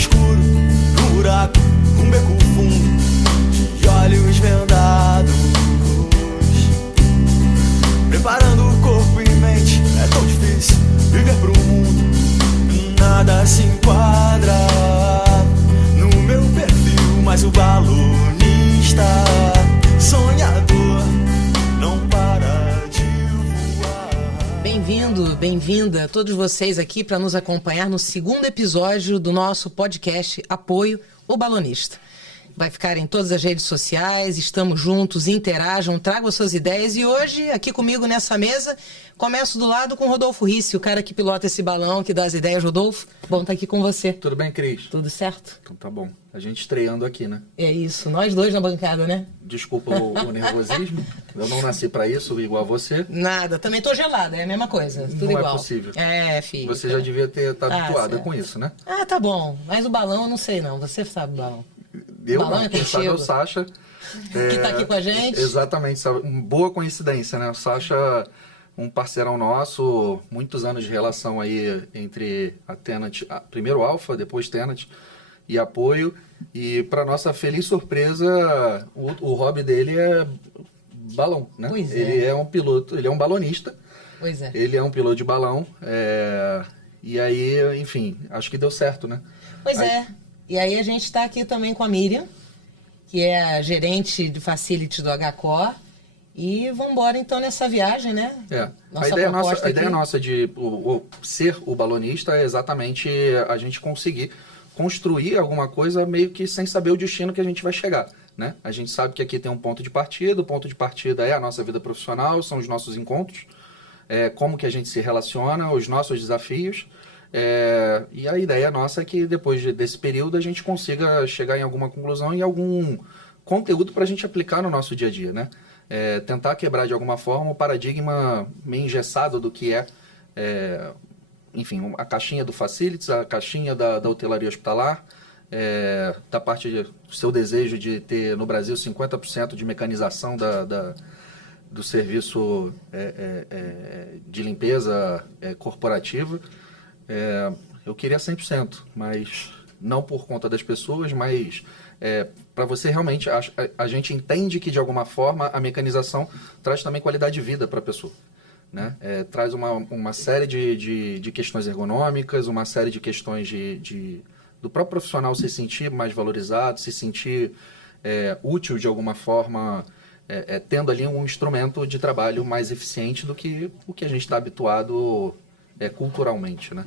escuro, num buraco, um beco fundo, de olhos vendados. Preparando o corpo e mente, é tão difícil viver pro mundo. Nada se enquadra no meu perfil, mas o balonista sonhador não para de voar. Bem-vindo, bem-vinda todos vocês aqui para nos acompanhar no segundo episódio do nosso podcast Apoio o Balonista. Vai ficar em todas as redes sociais, estamos juntos, interajam, tragam suas ideias. E hoje, aqui comigo nessa mesa, começo do lado com o Rodolfo Rissi, o cara que pilota esse balão, que dá as ideias. Rodolfo, bom estar aqui com você. Tudo bem, Cris? Tudo certo? Então tá bom. A gente estreando aqui, né? É isso, nós dois na bancada, né? Desculpa o nervosismo, eu não nasci pra isso, igual a você. Nada, também tô gelada, é a mesma coisa, tudo não igual. Não é possível. É, filho. Você já devia ter estado habituada certo. com isso, né? Ah, tá bom, mas o balão eu não sei não, você sabe o balão. Eu balão não, é quem sabe é o Sacha. Que tá aqui com a gente. Exatamente, sabe? Boa coincidência, né? O Sacha, um parceirão nosso, muitos anos de relação aí entre a Tenant, primeiro Alpha, depois Tenant e Apoio. E para nossa feliz surpresa, o hobby dele é balão, né? Pois é. Ele é um piloto, ele é um balonista. Pois é. Ele é um piloto de balão. E aí, enfim, acho que deu certo, né? Pois é. E aí a gente está aqui também com a Miriam, que é a gerente de Facility do HCOR. E vamos embora então nessa viagem, né? A ideia nossa de ser o balonista é exatamente a gente conseguir construir alguma coisa meio que sem saber o destino que a gente vai chegar, né? A gente sabe que aqui tem um ponto de partida, o ponto de partida é a nossa vida profissional, são os nossos encontros, como que a gente se relaciona, os nossos desafios. E a ideia nossa é que depois desse período a gente consiga chegar em alguma conclusão e algum conteúdo para a gente aplicar no nosso dia a dia, né? Tentar quebrar de alguma forma o paradigma meio engessado do que enfim, a caixinha do Facilities, a caixinha da hotelaria hospitalar, da parte do seu desejo de ter no Brasil 50% de mecanização do serviço de limpeza corporativa. Eu queria 100%, mas não por conta das pessoas, mas para você realmente, a gente entende que de alguma forma a mecanização traz também qualidade de vida para a pessoa, né? Traz uma série de questões ergonômicas, uma série de questões do próprio profissional se sentir mais valorizado, se sentir útil de alguma forma, tendo ali um instrumento de trabalho mais eficiente do que o que a gente está habituado culturalmente, né?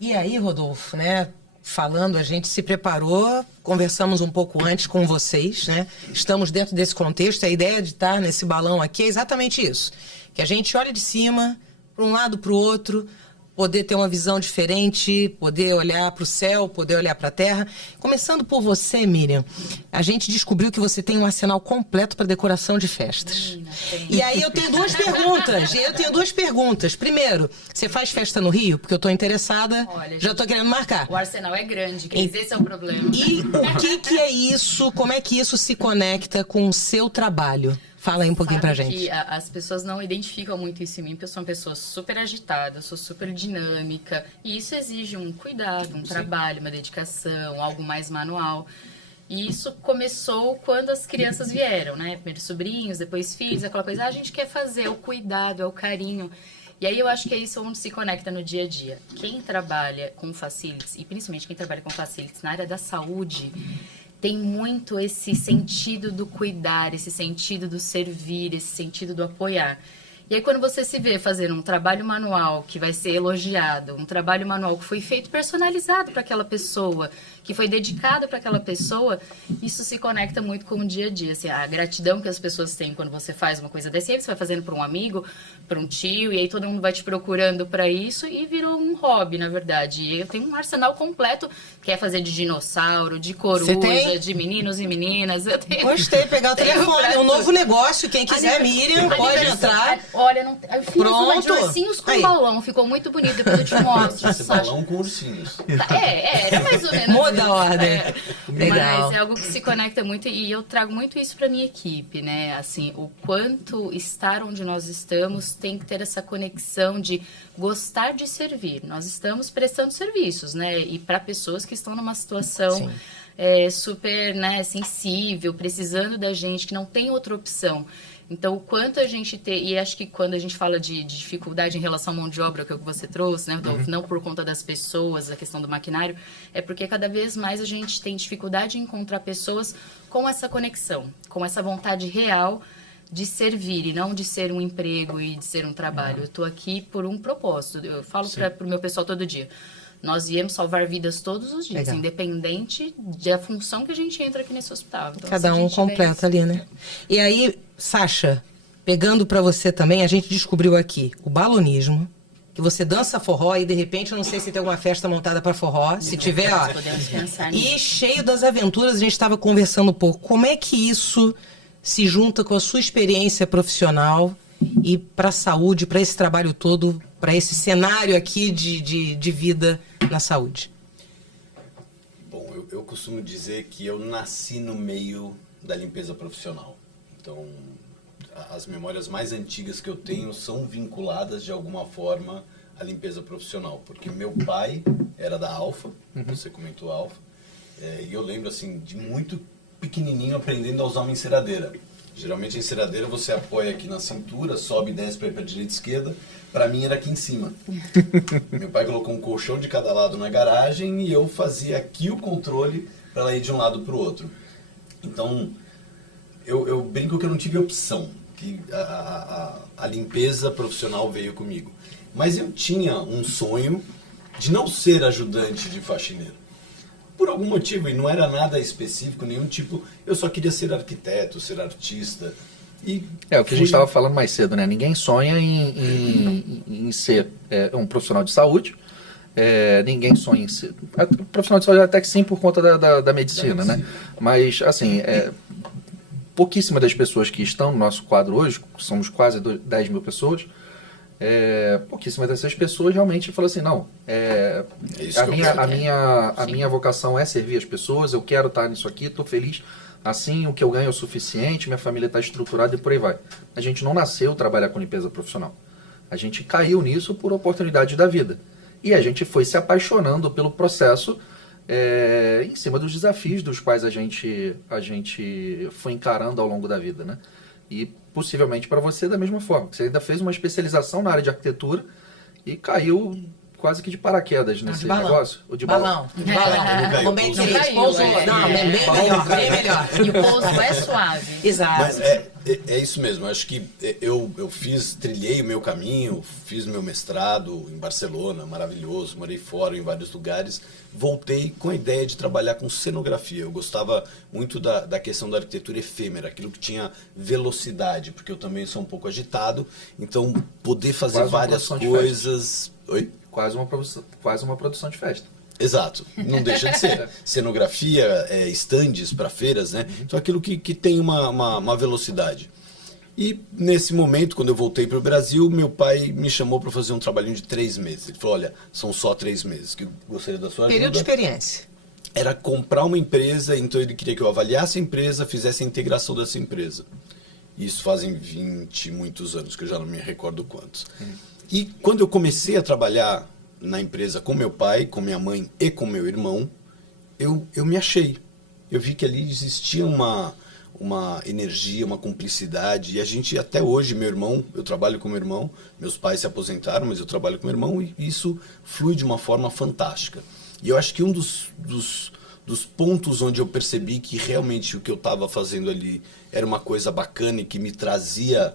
E aí, Rodolfo, né? Falando, a gente se preparou, conversamos um pouco antes com vocês, né? Estamos dentro desse contexto, a ideia de estar nesse balão aqui é exatamente isso. Que a gente olha de cima, para um lado, para o outro, poder ter uma visão diferente, poder olhar para o céu, poder olhar para a terra. Começando por você, Miriam, a gente descobriu que você tem um arsenal completo para decoração de festas. E aí eu tenho duas perguntas. Primeiro, você faz festa no Rio? Porque eu estou interessada, olha, já estou querendo marcar. O arsenal é grande, esse é o problema. E o que é isso? Como é que isso se conecta com o seu trabalho? Fala aí um pouquinho pra gente. Que as pessoas não identificam muito isso em mim, porque eu sou uma pessoa super agitada, sou super dinâmica, e isso exige um cuidado, um trabalho, uma dedicação, algo mais manual. E isso começou quando as crianças vieram, né? Primeiro sobrinhos, depois filhos, aquela coisa, a gente quer fazer, o cuidado, é o carinho. E aí eu acho que é isso onde se conecta no dia a dia. Quem trabalha com facilities, e principalmente quem trabalha com facilities na área da saúde, tem muito esse sentido do cuidar, esse sentido do servir, esse sentido do apoiar. E aí quando você se vê fazendo um trabalho manual que vai ser elogiado, um trabalho manual que foi feito personalizado para aquela pessoa, que foi dedicado para aquela pessoa, isso se conecta muito com o dia a dia. Assim, a gratidão que as pessoas têm quando você faz uma coisa dessa, e aí você vai fazendo para um amigo, para um tio, e aí todo mundo vai te procurando para isso, e virou um hobby, na verdade. E eu tenho um arsenal completo, quer fazer de dinossauro, de coruja, de meninos e meninas. Eu tenho, gostei, pegar o telefone, é um novo negócio, quem quiser, Miriam, pode entrar. Olha, não, eu fiz uma de Pronto. ursinhos com Aí. balão, ficou muito bonito, depois eu te mostro. Esse balão com ursinhos. Era mais ou menos Muda isso. a ordem. Legal. Mas é algo que se conecta muito e eu trago muito isso para minha equipe, né? Assim, o quanto estar onde nós estamos tem que ter essa conexão de gostar de servir. Nós estamos prestando serviços, né? E para pessoas que estão numa situação super, né, sensível, precisando da gente, que não tem outra opção. Então, o quanto a gente tem... E acho que quando a gente fala de dificuldade em relação à mão de obra, que é o que você trouxe, né, Rodolfo? Não por conta das pessoas, a questão do maquinário, é porque cada vez mais a gente tem dificuldade em encontrar pessoas com essa conexão, com essa vontade real de servir e não de ser um emprego e de ser um trabalho. Eu estou aqui por um propósito. Eu falo para o meu pessoal todo dia. Nós viemos salvar vidas todos os dias, Legal. independente da função que a gente entra aqui nesse hospital. Então, Cada se a um gente tiver completa isso- ali, né? E aí, Sasha, pegando pra você também, a gente descobriu aqui o balonismo, que você dança forró e de repente, eu não sei se tem alguma festa montada pra forró, se tiver, ó. Podemos pensar E nisso. cheio das aventuras, a gente estava conversando um pouco. Como é que isso se junta com a sua experiência profissional e para a saúde, para esse trabalho todo, para esse cenário aqui de vida na saúde? Bom, eu costumo dizer que eu nasci no meio da limpeza profissional. Então, as memórias mais antigas que eu tenho são vinculadas de alguma forma à limpeza profissional. Porque meu pai era da Alfa, você comentou Alfa, e eu lembro assim de muito pequenininho aprendendo a usar uma enceradeira. Geralmente a enceradeira você apoia aqui na cintura, sobe e desce para ir para direita e esquerda. Para mim era aqui em cima. Meu pai colocou um colchão de cada lado na garagem e eu fazia aqui o controle para ela ir de um lado para o outro. Então, eu brinco que eu não tive opção, que a limpeza profissional veio comigo. Mas eu tinha um sonho de não ser ajudante de faxineiro. Por algum motivo, e não era nada específico, nenhum tipo, eu só queria ser arquiteto, ser artista. E É o que a gente estava falando mais cedo, né? Ninguém sonha em ser um profissional de saúde. Ninguém sonha em ser... Profissional de saúde até que sim, por conta da medicina, né? Mas, assim, pouquíssimas das pessoas que estão no nosso quadro hoje, somos quase 10 mil pessoas, pouquíssimas dessas pessoas realmente falam assim, não, isso que eu quero. a minha vocação é servir as pessoas, eu quero estar nisso aqui, estou feliz, assim, o que eu ganho é o suficiente, minha família está estruturada e por aí vai. A gente não nasceu trabalhar com limpeza profissional. A gente caiu nisso por oportunidade da vida. E a gente foi se apaixonando pelo processo em cima dos desafios dos quais a gente foi encarando ao longo da vida, né? E possivelmente para você da mesma forma. Você ainda fez uma especialização na área de arquitetura e caiu quase que de paraquedas nesse de balão. negócio. O de balão. De balão. Como bem Não que caiu, pousou. é. Não, bem melhor, bem melhor. E o pouso é suave. Exato. Mas é isso mesmo, acho que eu trilhei o meu caminho, fiz meu mestrado em Barcelona, maravilhoso, morei fora em vários lugares, voltei com a ideia de trabalhar com cenografia. Eu gostava muito da questão da arquitetura efêmera, aquilo que tinha velocidade, porque eu também sou um pouco agitado, então poder fazer Quase uma várias produção de coisas... Oi? Quase uma produção de festa. Exato, não deixa de ser. Cenografia, estandes para feiras, né? Então aquilo que tem uma velocidade. E nesse momento, quando eu voltei para o Brasil, meu pai me chamou para fazer um trabalhinho de 3 meses. Ele falou, olha, são só 3 meses, que eu gostaria da sua ajuda. Período de experiência. Era comprar uma empresa, então ele queria que eu avaliasse a empresa, fizesse a integração dessa empresa. Isso fazem 20 muitos anos, que eu já não me recordo quantos. E quando eu comecei a trabalhar na empresa com meu pai, com minha mãe e com meu irmão, eu me achei. Eu vi que ali existia uma energia, uma cumplicidade, e a gente até hoje, meu irmão, eu trabalho com meu irmão, meus pais se aposentaram, mas eu trabalho com meu irmão, e isso flui de uma forma fantástica. E eu acho que um dos pontos onde eu percebi que realmente o que eu estava fazendo ali era uma coisa bacana e que me trazia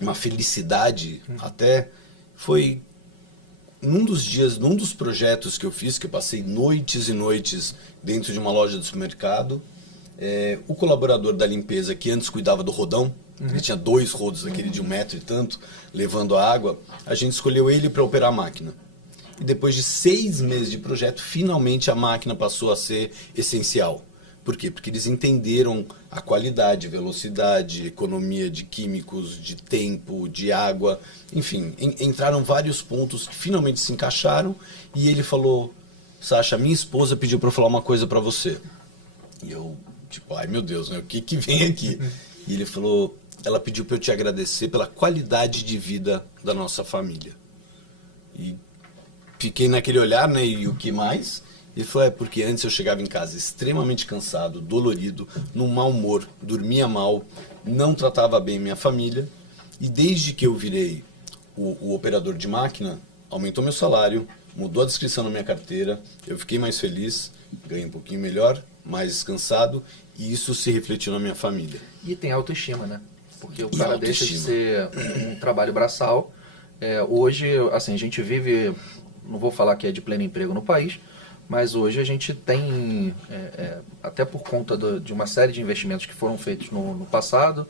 uma felicidade até, foi num dos dias, num dos projetos que eu fiz, que eu passei noites e noites dentro de uma loja de supermercado, o colaborador da limpeza que antes cuidava do rodão, ele tinha 2 rodos daquele de 1 metro e tanto, levando a água, a gente escolheu ele para operar a máquina. E depois de 6 meses de projeto, finalmente a máquina passou a ser essencial. Por quê? Porque eles entenderam a qualidade, velocidade, economia de químicos, de tempo, de água, enfim, entraram vários pontos que finalmente se encaixaram e ele falou, Sasha, minha esposa pediu para eu falar uma coisa para você. E eu, tipo, ai meu Deus, né? O que vem aqui? E ele falou, ela pediu para eu te agradecer pela qualidade de vida da nossa família. E fiquei naquele olhar, né? E o que mais? Ele falou, porque antes eu chegava em casa extremamente cansado, dolorido, num mau humor, dormia mal, não tratava bem minha família. E desde que eu virei o operador de máquina, aumentou meu salário, mudou a descrição na minha carteira, eu fiquei mais feliz, ganhei um pouquinho melhor, mais descansado, e isso se refletiu na minha família. E tem autoestima, né? Porque o E cara autoestima. deixa de ser um trabalho braçal. Hoje, assim, a gente vive, não vou falar que é de pleno emprego no país, mas hoje a gente tem, até por conta de uma série de investimentos que foram feitos no passado,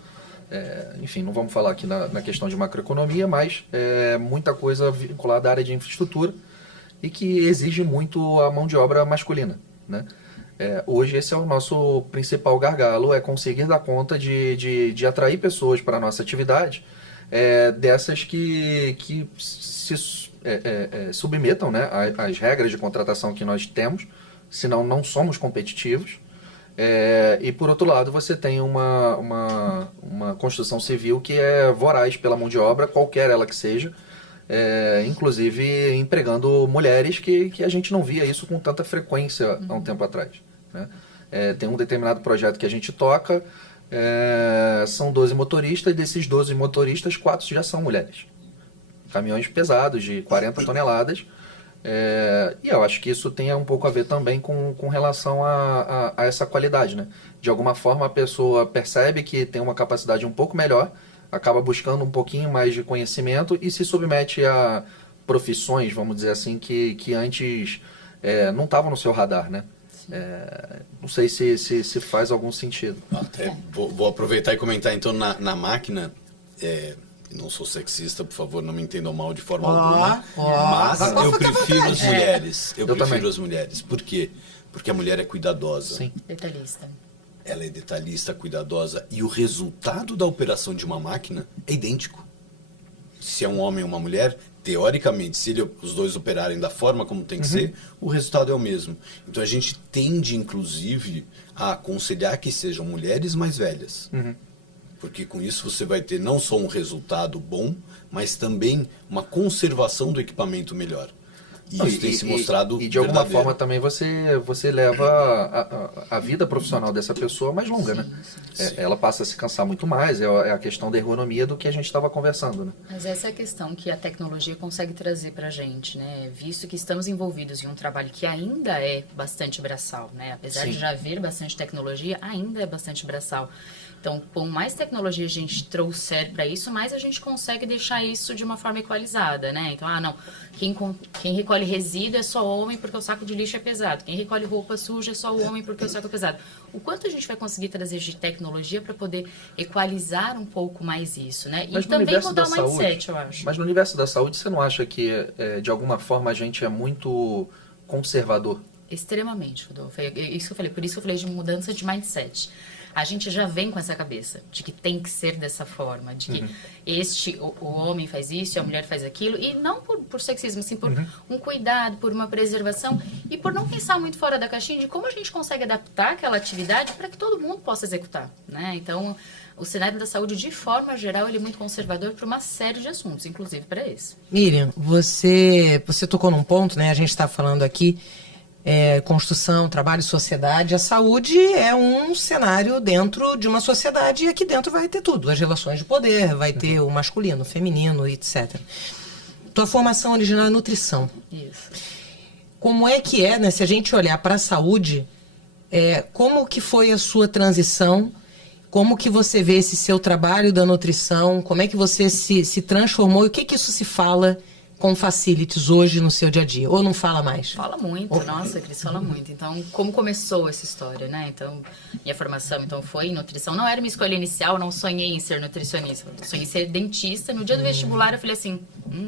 enfim, não vamos falar aqui na questão de macroeconomia, mas muita coisa vinculada à área de infraestrutura e que exige muito a mão de obra masculina, né? Hoje esse é o nosso principal gargalo, é conseguir dar conta de atrair pessoas para a nossa atividade, dessas que se submetam, né, às regras de contratação que nós temos, senão não somos competitivos. E por outro lado você tem uma construção civil que é voraz pela mão de obra, qualquer ela que seja, inclusive empregando mulheres que a gente não via isso com tanta frequência há um tempo atrás, né? Tem um determinado projeto que a gente toca, são 12 motoristas, e desses 12 motoristas, 4 já são mulheres. Caminhões pesados, de 40 toneladas. E eu acho que isso tem um pouco a ver também com relação a essa qualidade, né? De alguma forma a pessoa percebe que tem uma capacidade um pouco melhor, acaba buscando um pouquinho mais de conhecimento e se submete a profissões, vamos dizer assim, que antes não estavam no seu radar, né? Não sei se faz algum sentido. Até vou aproveitar e comentar então na máquina. Não sou sexista, por favor, não me entendam mal de forma alguma. Mas eu prefiro as mulheres. Eu prefiro também. as mulheres. Por quê? Porque a mulher é cuidadosa. Sim. Detalhista. Ela é detalhista, cuidadosa. E o resultado da operação de uma máquina é idêntico. Se é um homem ou uma mulher, teoricamente, se os dois operarem da forma como tem que ser, o resultado é o mesmo. Então a gente tende, inclusive, a aconselhar que sejam mulheres mais velhas. Porque com isso você vai ter não só um resultado bom, mas também uma conservação do equipamento melhor. E isso tem se mostrado E de alguma verdadeiro. forma também você leva a vida profissional dessa pessoa mais longa, né? Ela passa a se cansar muito mais, é a questão da ergonomia do que a gente estava conversando, né? Mas essa é a questão que a tecnologia consegue trazer para a gente, né? Visto que estamos envolvidos em um trabalho que ainda é bastante braçal, né? Apesar de já haver bastante tecnologia, ainda é bastante braçal. Então, com mais tecnologia a gente trouxer para isso, mais a gente consegue deixar isso de uma forma equalizada, né? Então, não, quem recolhe resíduo é só homem porque o saco de lixo é pesado. Quem recolhe roupa suja é só o homem porque o saco é pesado. O quanto a gente vai conseguir trazer de tecnologia para poder equalizar um pouco mais isso, né? E também mudar o mindset, eu acho. Mas no universo da saúde, você não acha que, de alguma forma, a gente é muito conservador? Extremamente, Rodolfo. É isso que eu falei. Por isso que eu falei de mudança de mindset. A gente já vem com essa cabeça de que tem que ser dessa forma, de que o homem faz isso e a mulher faz aquilo, e não por sexismo, assim, por um cuidado, por uma preservação e por não pensar muito fora da caixinha de como a gente consegue adaptar aquela atividade para que todo mundo possa executar, né? Então, o cenário da saúde, de forma geral, ele é muito conservador para uma série de assuntos, inclusive para esse. Miriam, você tocou num ponto, né? A gente está falando aqui construção, trabalho e sociedade. A saúde é um cenário dentro de uma sociedade e aqui dentro vai ter tudo. As relações de poder, vai ter o masculino, o feminino, etc. Tua formação original é nutrição. Isso. Como é que né? Se a gente olhar para a saúde, como que foi a sua transição? Como que você vê esse seu trabalho da nutrição? Como é que você se transformou? E o que isso se fala com facilities hoje no seu dia a dia? Ou não fala mais? Fala muito, nossa, Cris, fala muito. Então, como começou essa história, né? Então, minha formação então foi em nutrição. Não era minha escolha inicial, não sonhei em ser nutricionista. Sonhei em ser dentista. No dia do vestibular, eu falei assim,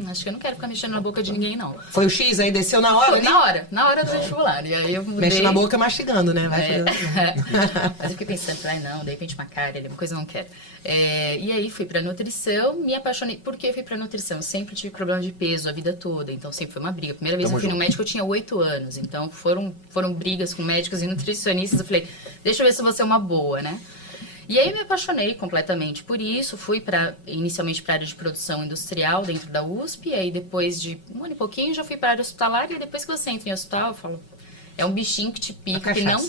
acho que eu não quero ficar mexendo na boca de ninguém, não. Foi o X aí, desceu na hora? Foi na hora do vestibular. E aí eu mudei. Mexe na boca mastigando, né? Mas eu fiquei pensando, não, de repente uma cara, uma coisa eu não quero. E aí fui pra nutrição, me apaixonei. Por que eu fui pra nutrição? Eu sempre tive problema de peso a vida toda, então sempre foi uma briga. Primeira vez que eu fui no médico eu tinha 8 anos, então foram brigas com médicos e nutricionistas. Eu falei, deixa eu ver se eu vou ser uma boa, né? E aí eu me apaixonei completamente por isso, fui inicialmente para a área de produção industrial dentro da USP, e aí depois de um ano e pouquinho já fui para a área hospitalar, e depois que você entra em hospital, eu falo, é um bichinho que te pica, que não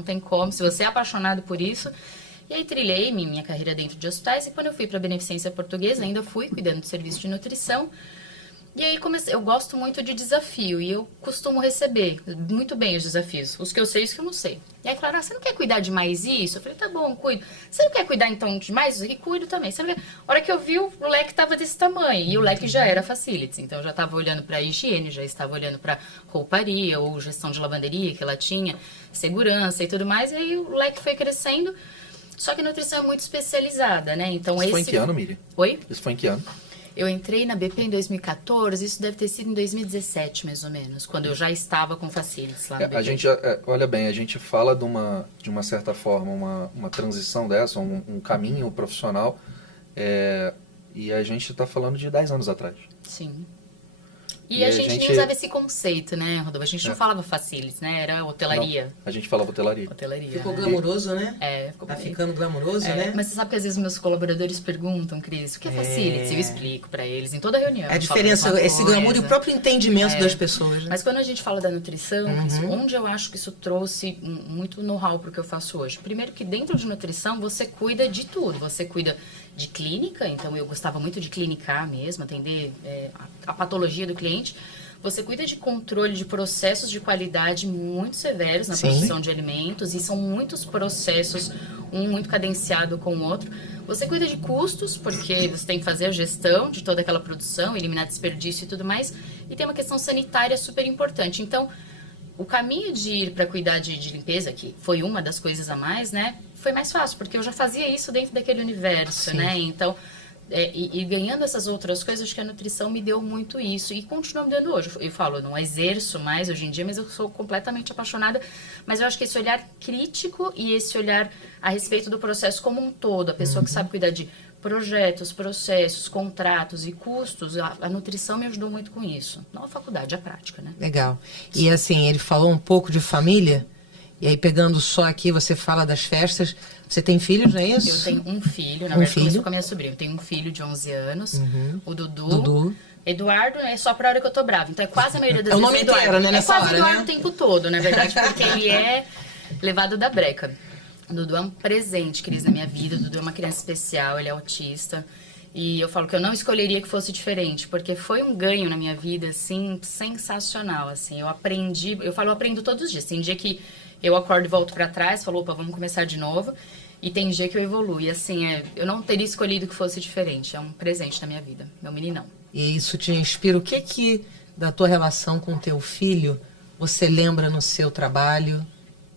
tem como, se você é apaixonado por isso. E aí trilhei minha carreira dentro de hospitais, e quando eu fui para a Beneficência Portuguesa, ainda fui cuidando do serviço de nutrição. E aí eu gosto muito de desafio, e eu costumo receber muito bem os desafios, os que eu sei e os que eu não sei. E aí, Clara, você não quer cuidar de mais isso? Eu falei, tá bom, cuido. Você não quer cuidar então de mais isso aqui? Cuido também. Você não quer... A hora que eu vi, o leque tava desse tamanho, e o leque já era facilities. Então eu já estava olhando para higiene, já estava olhando para rouparia, ou gestão de lavanderia que ela tinha, segurança e tudo mais, e aí o leque foi crescendo. Só que a nutrição é muito especializada, né? Então Isso foi em que ano, Miriam? Oi? Isso foi em que ano? Eu entrei na BP em 2014, isso deve ter sido em 2017, mais ou menos, quando eu já estava com facilities lá na BP. A gente, olha bem, a gente fala de uma certa forma, uma transição dessa, um caminho profissional, e a gente está falando de 10 anos atrás. Sim. E a gente nem usava esse conceito, né, Rodolfo? A gente não falava facilities, né? Era hotelaria. Não, a gente falava hotelaria. Ficou glamuroso, né? Ficou Tá ficando glamuroso, né? Mas você sabe que às vezes meus colaboradores perguntam, Cris, o que é facilities? Eu explico pra eles em toda reunião. A diferença, esse glamour e o próprio entendimento das pessoas. Né? Mas quando a gente fala da nutrição, onde eu acho que isso trouxe muito know-how pro que eu faço hoje? Primeiro que dentro de nutrição você cuida de tudo. Você cuida de clínica, então eu gostava muito de clinicar mesmo, atender a patologia do cliente. Você cuida de controle de processos de qualidade muito severos na produção de alimentos, e são muitos processos, um muito cadenciado com o outro. Você cuida de custos, porque você tem que fazer a gestão de toda aquela produção, eliminar desperdício e tudo mais, e tem uma questão sanitária super importante. Então, o caminho de ir para cuidar de limpeza, que foi uma das coisas a mais, né, foi mais fácil, porque eu já fazia isso dentro daquele universo, né? Então, e ganhando essas outras coisas, acho que a nutrição me deu muito isso, e continua me dando hoje. Eu falo, eu não exerço mais hoje em dia, mas eu sou completamente apaixonada. Mas eu acho que esse olhar crítico e esse olhar a respeito do processo como um todo, a pessoa que sabe cuidar de projetos, processos, contratos e custos, a nutrição me ajudou muito com isso. Não a faculdade, a prática, né? Legal. E assim, ele falou um pouco de família, e aí pegando só aqui, você fala das festas. Você tem filhos, não é isso? Eu tenho um filho, na verdade começou com a minha sobrinha. Eu tenho um filho de 11 anos, o Dudu. Eduardo é só pra hora que eu tô brava, então é quase a maioria das vezes o nome inteiro, né, nessa é quase hora, Eduardo né? o tempo todo, na verdade, porque ele é levado da breca. O Dudu é um presente, Cris, na minha vida. O Dudu é uma criança especial, ele é autista. E eu falo que eu não escolheria que fosse diferente, porque foi um ganho na minha vida, assim, sensacional, assim. Eu aprendo todos os dias. Tem dia que eu acordo e volto pra trás, falo, opa, vamos começar de novo. E tem dia que eu evoluo. E assim, eu não teria escolhido que fosse diferente. É um presente na minha vida, meu meninão. E isso te inspira? O que da tua relação com teu filho você lembra no seu trabalho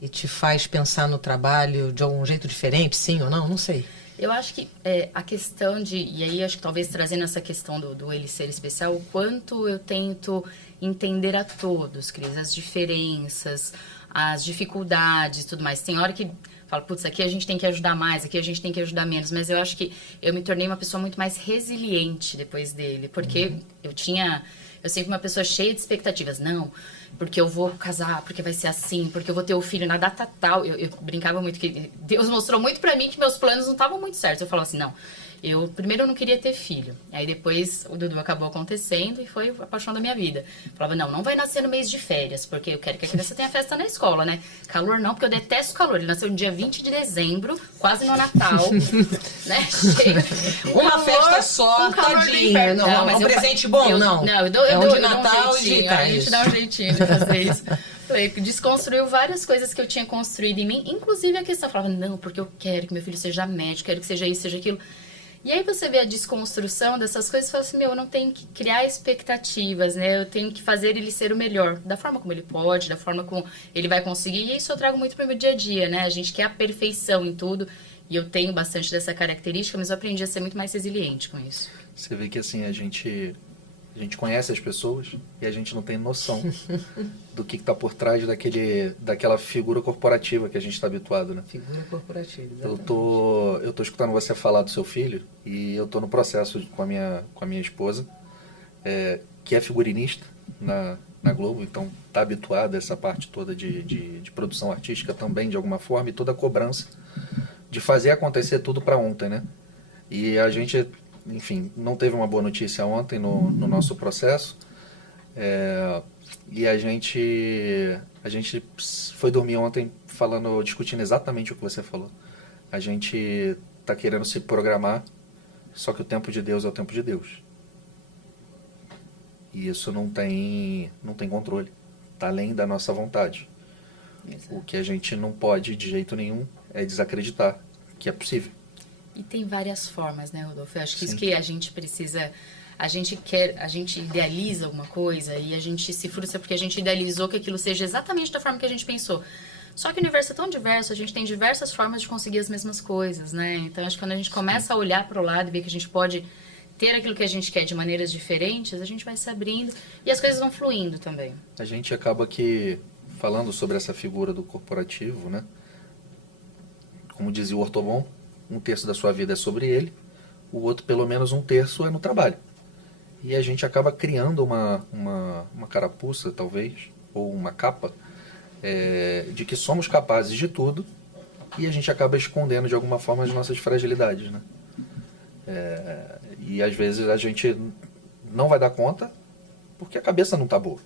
e te faz pensar no trabalho de algum jeito diferente, sim ou não? Não sei. Eu acho que a questão de... E aí, acho que talvez trazendo essa questão do ele ser especial, o quanto eu tento entender a todos, Cris, as diferenças, as dificuldades e tudo mais. Tem hora que falo, putz, aqui a gente tem que ajudar mais, aqui a gente tem que ajudar menos. Mas eu acho que eu me tornei uma pessoa muito mais resiliente depois dele. Porque eu sempre uma pessoa cheia de expectativas. Não, porque eu vou casar, porque vai ser assim, porque eu vou ter o filho na data tal. Eu brincava muito que Deus mostrou muito pra mim que meus planos não estavam muito certos. Eu falava assim, não, primeiro eu não queria ter filho. Aí depois o Dudu acabou acontecendo e foi a paixão da minha vida. Eu falava, não vai nascer no mês de férias, porque eu quero que a criança tenha festa na escola, né? Calor não, porque eu detesto calor. Ele nasceu no dia 20 de dezembro, quase no Natal, né? Uma festa só, tadinha. Não, mas um presente bom, não. Não, eu dou de Natal e de a gente dá um jeitinho de fazer isso. Desconstruiu várias coisas que eu tinha construído em mim, inclusive a questão, eu falava, não, porque eu quero que meu filho seja médico, quero que seja isso, seja aquilo. E aí você vê a desconstrução dessas coisas e fala assim, eu não tenho que criar expectativas, né? Eu tenho que fazer ele ser o melhor, da forma como ele pode, da forma como ele vai conseguir. E isso eu trago muito para o meu dia a dia, né? A gente quer a perfeição em tudo. E eu tenho bastante dessa característica, mas eu aprendi a ser muito mais resiliente com isso. Você vê que assim, a gente conhece as pessoas e a gente não tem noção do que está por trás daquela figura corporativa que a gente está habituado, né? Figura corporativa, Eu exatamente. tô escutando você falar do seu filho e eu tô no processo com a minha esposa, que é figurinista na Globo, então tá habituada a essa parte toda de produção artística também, de alguma forma, e toda a cobrança de fazer acontecer tudo para ontem, né? E a gente, enfim, não teve uma boa notícia ontem no nosso processo, e a gente foi dormir ontem discutindo exatamente o que você falou. A gente tá querendo se programar, só que o tempo de Deus é o tempo de Deus. E isso não tem controle. Tá além da nossa vontade. Exato. O que a gente não pode de jeito nenhum é desacreditar que é possível. E tem várias formas, né, Rodolfo? Eu acho que Sim. isso que a gente precisa... A gente idealiza alguma coisa e a gente se frustra porque a gente idealizou que aquilo seja exatamente da forma que a gente pensou. Só que o universo é tão diverso, a gente tem diversas formas de conseguir as mesmas coisas, né? Então, acho que quando a gente começa a olhar para o lado e ver que a gente pode ter aquilo que a gente quer de maneiras diferentes, a gente vai se abrindo e as coisas vão fluindo também. A gente acaba que, falando sobre essa figura do corporativo, né? Como dizia o Ortobon, 1/3 da sua vida é sobre ele, o outro pelo menos 1/3 é no trabalho. E a gente acaba criando uma carapuça, talvez, ou uma capa, de que somos capazes de tudo e a gente acaba escondendo de alguma forma as nossas fragilidades, né? E às vezes a gente não vai dar conta porque a cabeça não tá boa.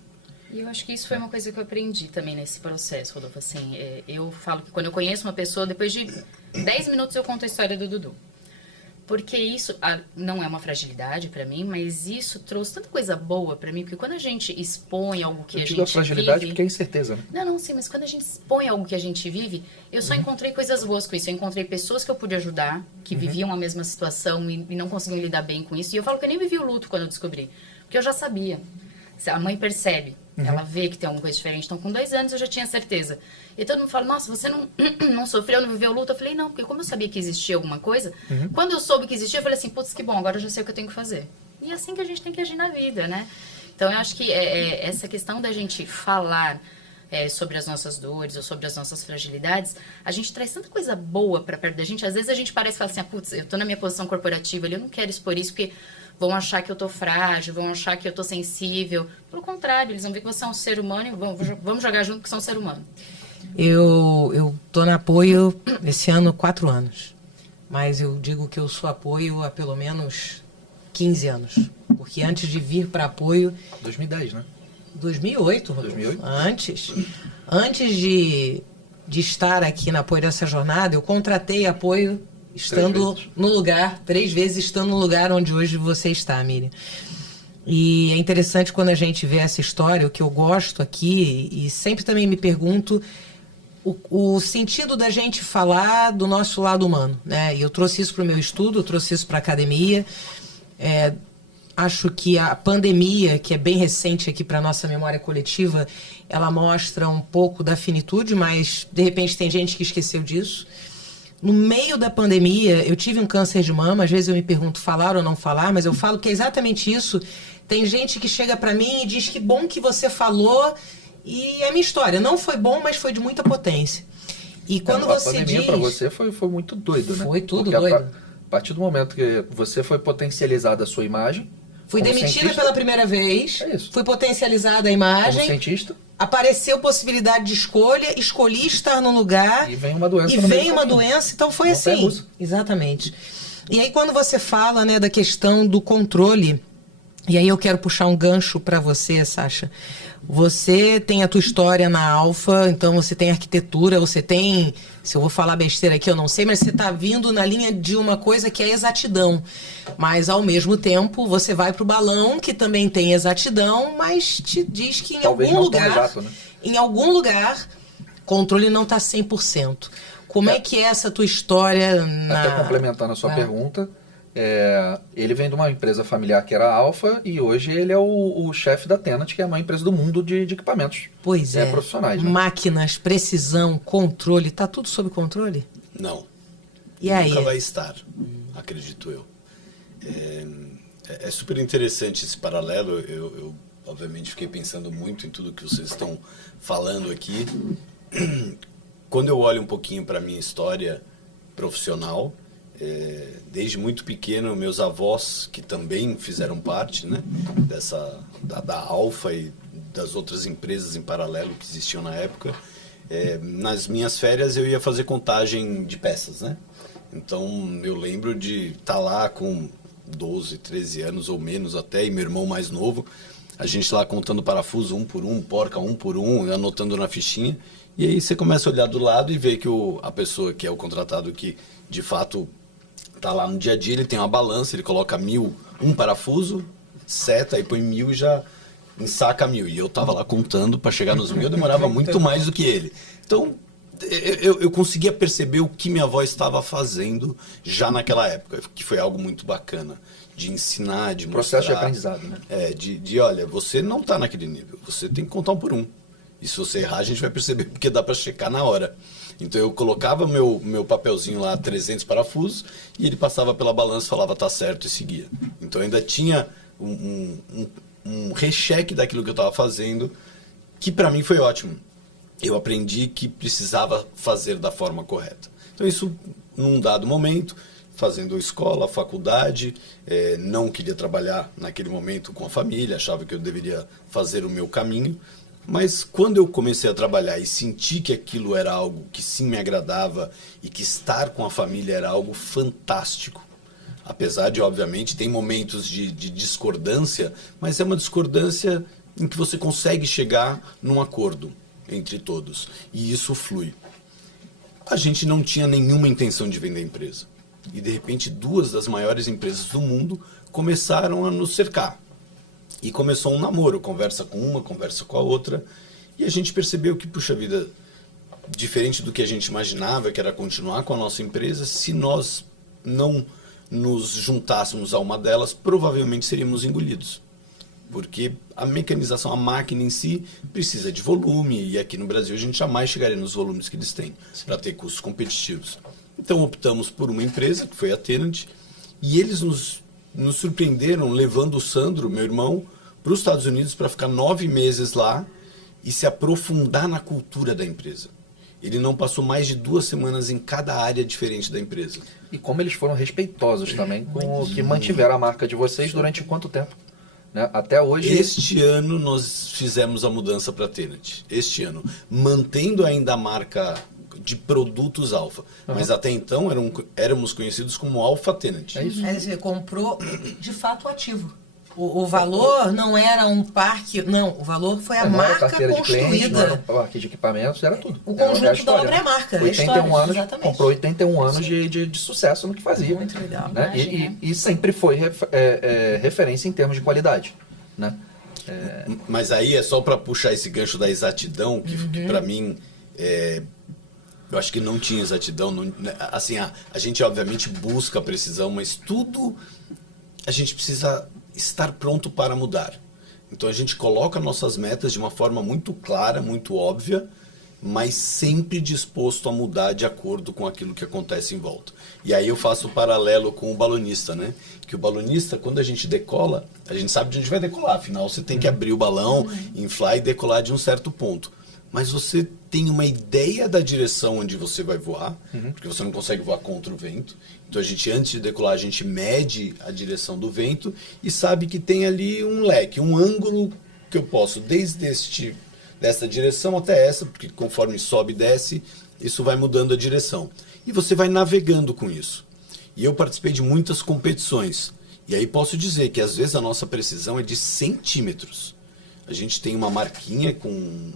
E eu acho que isso foi uma coisa que eu aprendi também nesse processo, Rodolfo. Assim, eu falo que quando eu conheço uma pessoa, depois de 10 minutos eu conto a história do Dudu. Porque isso não é uma fragilidade pra mim, mas isso trouxe tanta coisa boa pra mim, porque quando a gente expõe algo que Eu a digo a gente fragilidade vive... porque é incerteza, né? Não, sim, mas quando a gente expõe algo que a gente vive, eu só encontrei coisas boas com isso. Eu encontrei pessoas que eu pude ajudar, que viviam a mesma situação e não conseguiam lidar bem com isso. E eu falo que eu nem vivi o luto quando eu descobri, porque eu já sabia. A mãe percebe, ela vê que tem alguma coisa diferente. Então, com 2 anos eu já tinha certeza. E todo mundo fala, nossa, você não sofreu, não viveu luto? Eu falei, não, porque como eu sabia que existia alguma coisa, quando eu soube que existia, eu falei assim, putz, que bom, agora eu já sei o que eu tenho que fazer. E é assim que a gente tem que agir na vida, né? Então, eu acho que essa questão da gente falar sobre as nossas dores ou sobre as nossas fragilidades, a gente traz tanta coisa boa pra perto da gente. Às vezes a gente parece falar assim, putz, eu tô na minha posição corporativa ali, eu não quero expor isso, porque vão achar que eu tô frágil, vão achar que eu tô sensível. Pelo contrário, eles vão ver que você é um ser humano e vamos jogar junto que você é um ser humano. Eu tô na apoio esse ano 4 anos. Mas eu digo que eu sou apoio há pelo menos 15 anos. Porque antes de vir para apoio... 2010, né? 2008, Rodolfo. 2008? Antes de estar aqui na apoio dessa jornada, eu contratei apoio estando no lugar, 3 vezes estando no lugar onde hoje você está, Miriam. E é interessante quando a gente vê essa história, o que eu gosto aqui, e sempre também me pergunto o sentido da gente falar do nosso lado humano, né? E eu trouxe isso para o meu estudo, eu trouxe isso para a academia. Acho que a pandemia, que é bem recente aqui para a nossa memória coletiva, ela mostra um pouco da finitude, mas de repente tem gente que esqueceu disso. No meio da pandemia, eu tive um câncer de mama, às vezes eu me pergunto falar ou não falar, mas eu falo que é exatamente isso. Tem gente que chega para mim e diz que bom que você falou, e é minha história. Não foi bom, mas foi de muita potência. E quando você diz... A pandemia para você foi muito doido, né? Foi tudo porque doido. A partir do momento que você foi potencializada a sua imagem... Fui como demitida cientista, pela primeira vez, É isso. fui potencializada a imagem, como cientista, apareceu possibilidade de escolha, escolhi estar num lugar... e vem uma doença E no meio vem do uma caminho. doença, então foi Montanha assim. russa. Exatamente. E aí quando você fala, né, da questão do controle, e aí eu quero puxar um gancho para você, Sasha. Você tem a tua história na Alfa, então você tem arquitetura, você tem, se eu vou falar besteira aqui, eu não sei, mas você está vindo na linha de uma coisa que é exatidão. Mas ao mesmo tempo você vai para o balão, que também tem exatidão, mas te diz que em Talvez algum não tão lugar, exato, né? em algum lugar, controle não está 100%. Como é que é essa tua história Até complementando a sua pergunta, Ele vem de uma empresa familiar que era a Alfa e hoje ele é o chefe da Tenant, que é a maior empresa do mundo de equipamentos profissionais. Né? Máquinas, precisão, controle, tá tudo sob controle? Não. E aí? Nunca vai estar, acredito eu. É super interessante esse paralelo. Eu obviamente fiquei pensando muito em tudo que vocês estão falando aqui. Quando eu olho um pouquinho para a minha história profissional, desde muito pequeno, meus avós, que também fizeram parte, né, da Alfa e das outras empresas em paralelo que existiam na época, nas minhas férias eu ia fazer contagem de peças, né? Então eu lembro de estar lá com 12, 13 anos ou menos até, e meu irmão mais novo, a gente lá contando parafuso um por um, porca um por um, anotando na fichinha, e aí você começa a olhar do lado e ver que a pessoa que é o contratado, que de fato tá lá no dia a dia, ele tem uma balança, ele coloca 1.000, um parafuso, seta, aí põe 1.000 e já ensaca 1.000. E eu tava lá contando para chegar nos 1.000, eu demorava muito mais do que ele. Então, eu conseguia perceber o que minha avó estava fazendo já naquela época, que foi algo muito bacana, de ensinar, de mostrar. Processo de aprendizado, né? Olha, você não tá naquele nível, você tem que contar um por um. E se você errar, a gente vai perceber, porque dá para checar na hora. Então eu colocava meu papelzinho lá, 300 parafusos, e ele passava pela balança, falava tá certo e seguia. Então ainda tinha um recheque daquilo que eu estava fazendo, que para mim foi ótimo. Eu aprendi que precisava fazer da forma correta. Então isso, num dado momento, fazendo escola, faculdade, não queria trabalhar naquele momento com a família, achava que eu deveria fazer o meu caminho. Mas quando eu comecei a trabalhar e senti que aquilo era algo que sim me agradava e que estar com a família era algo fantástico, apesar de, obviamente, tem momentos de discordância, mas é uma discordância em que você consegue chegar num acordo entre todos, e isso flui. A gente não tinha nenhuma intenção de vender a empresa, e de repente 2 das maiores empresas do mundo começaram a nos cercar. E começou um namoro, conversa com uma, conversa com a outra, e a gente percebeu que, puxa vida, diferente do que a gente imaginava, que era continuar com a nossa empresa, se nós não nos juntássemos a uma delas, provavelmente seríamos engolidos. Porque a mecanização, a máquina em si, precisa de volume, e aqui no Brasil a gente jamais chegaria nos volumes que eles têm, para ter custos competitivos. Então optamos por uma empresa, que foi a Tenant, e eles nos surpreenderam levando o Sandro, meu irmão, para os Estados Unidos para ficar 9 meses lá e se aprofundar na cultura da empresa. Ele não passou mais de 2 semanas em cada área diferente da empresa. E como eles foram respeitosos também com o que mantiveram a marca de vocês durante quanto tempo? Né? Até hoje... Este ano nós fizemos a mudança para a Tenant. Este ano. Mantendo ainda a marca de produtos Alfa. Mas até então éramos conhecidos como Alfa Tenant. É isso. Você comprou, de fato, o ativo. O valor não era um parque... Não, o valor foi a marca construída. Cliente, não era um parque de equipamentos, era tudo. O conjunto da obra é a marca. 81 anos, exatamente. comprou 81 anos de sucesso no que fazia. Muito legal. Né? E sempre foi referência em termos de qualidade. Né? Mas aí é só para puxar esse gancho da exatidão, que para mim... eu acho que não tinha exatidão. Assim, a gente obviamente busca a precisão, mas tudo a gente precisa estar pronto para mudar. Então a gente coloca nossas metas de uma forma muito clara, muito óbvia, mas sempre disposto a mudar de acordo com aquilo que acontece em volta. E aí eu faço o paralelo com o balonista, né? Que o balonista, quando a gente decola, a gente sabe de onde vai decolar. Afinal, você tem que abrir o balão, inflar e decolar de um certo ponto. Mas você tem uma ideia da direção onde você vai voar, porque você não consegue voar contra o vento. Então, antes de decolar, a gente mede a direção do vento e sabe que tem ali um leque, um ângulo que eu posso, desde dessa direção até essa, porque conforme sobe e desce, isso vai mudando a direção. E você vai navegando com isso. E eu participei de muitas competições. E aí posso dizer que, às vezes, a nossa precisão é de centímetros. A gente tem uma marquinha com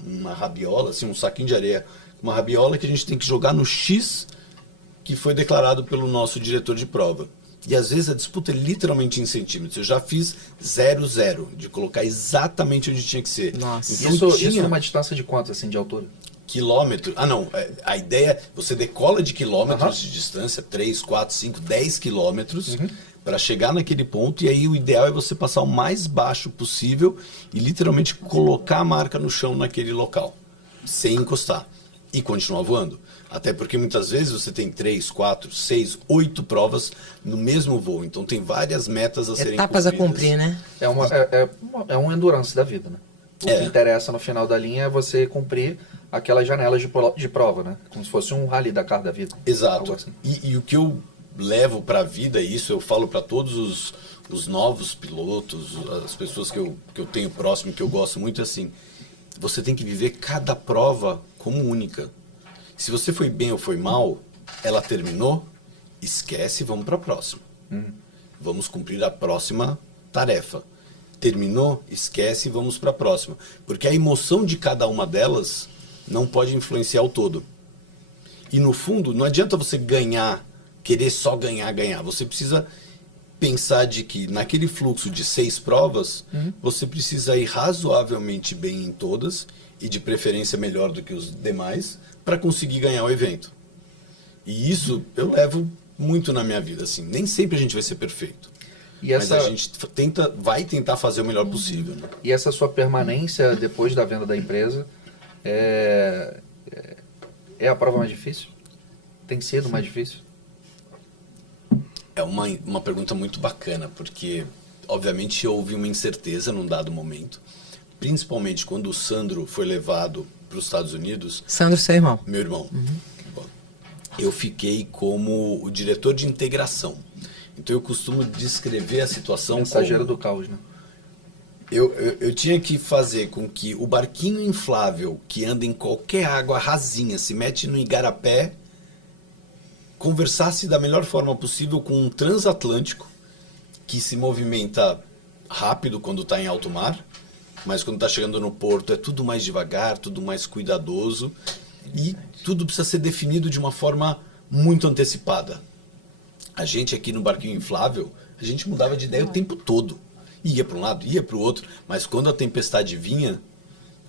uma rabiola, assim, um saquinho de areia, uma rabiola que a gente tem que jogar no X que foi declarado pelo nosso diretor de prova. E às vezes a disputa é literalmente em centímetros. Eu já fiz 0,0, de colocar exatamente onde tinha que ser. Nossa. Então, Isso numa distância de quanto, assim, de altura? Quilômetro. Ah, não. A ideia é você decola de quilômetros de distância, 3, 4, 5, 10 quilômetros, para chegar naquele ponto, e aí o ideal é você passar o mais baixo possível e literalmente colocar a marca no chão naquele local, sem encostar, e continuar voando. Até porque muitas vezes você tem 3, 4, 6, 8 provas no mesmo voo, então tem várias metas a serem Etapas a cumpridas. cumprir, né? É um endurance da vida, né? O que interessa no final da linha é você cumprir aquelas janelas de prova, né? Como se fosse um rally Dakar da vida. Exato. Algo assim. E o que eu levo para a vida, isso eu falo para todos os novos pilotos, as pessoas que eu tenho próximo, que eu gosto muito, assim, você tem que viver cada prova como única. Se você foi bem ou foi mal, ela terminou, esquece, vamos para a próxima. Vamos cumprir a próxima tarefa. Terminou, esquece, vamos para a próxima. Porque a emoção de cada uma delas não pode influenciar o todo. E no fundo, não adianta você ganhar, querer só ganhar. Você precisa pensar de que naquele fluxo de 6 provas, você precisa ir razoavelmente bem em todas, e de preferência melhor do que os demais, para conseguir ganhar o evento. E isso eu levo muito na minha vida, assim. Nem sempre a gente vai ser perfeito. Mas a gente vai tentar fazer o melhor possível. Né? E essa sua permanência depois da venda da empresa é a prova mais difícil? Tem sido mais difícil? É uma pergunta muito bacana, porque obviamente houve uma incerteza num dado momento, principalmente quando o Sandro foi levado para os Estados Unidos. Sandro, seu irmão. Meu irmão. Bom, eu fiquei como o diretor de integração. Então eu costumo descrever a situação Mensageiro como... do caos, né? Eu tinha que fazer com que o barquinho inflável que anda em qualquer água rasinha, se mete no igarapé, conversasse da melhor forma possível com um transatlântico que se movimenta rápido quando está em alto mar, mas quando está chegando no porto é tudo mais devagar, tudo mais cuidadoso, e tudo precisa ser definido de uma forma muito antecipada. A gente aqui no barquinho inflável, a gente mudava de ideia o tempo todo. Ia para um lado, ia para o outro, mas quando a tempestade vinha,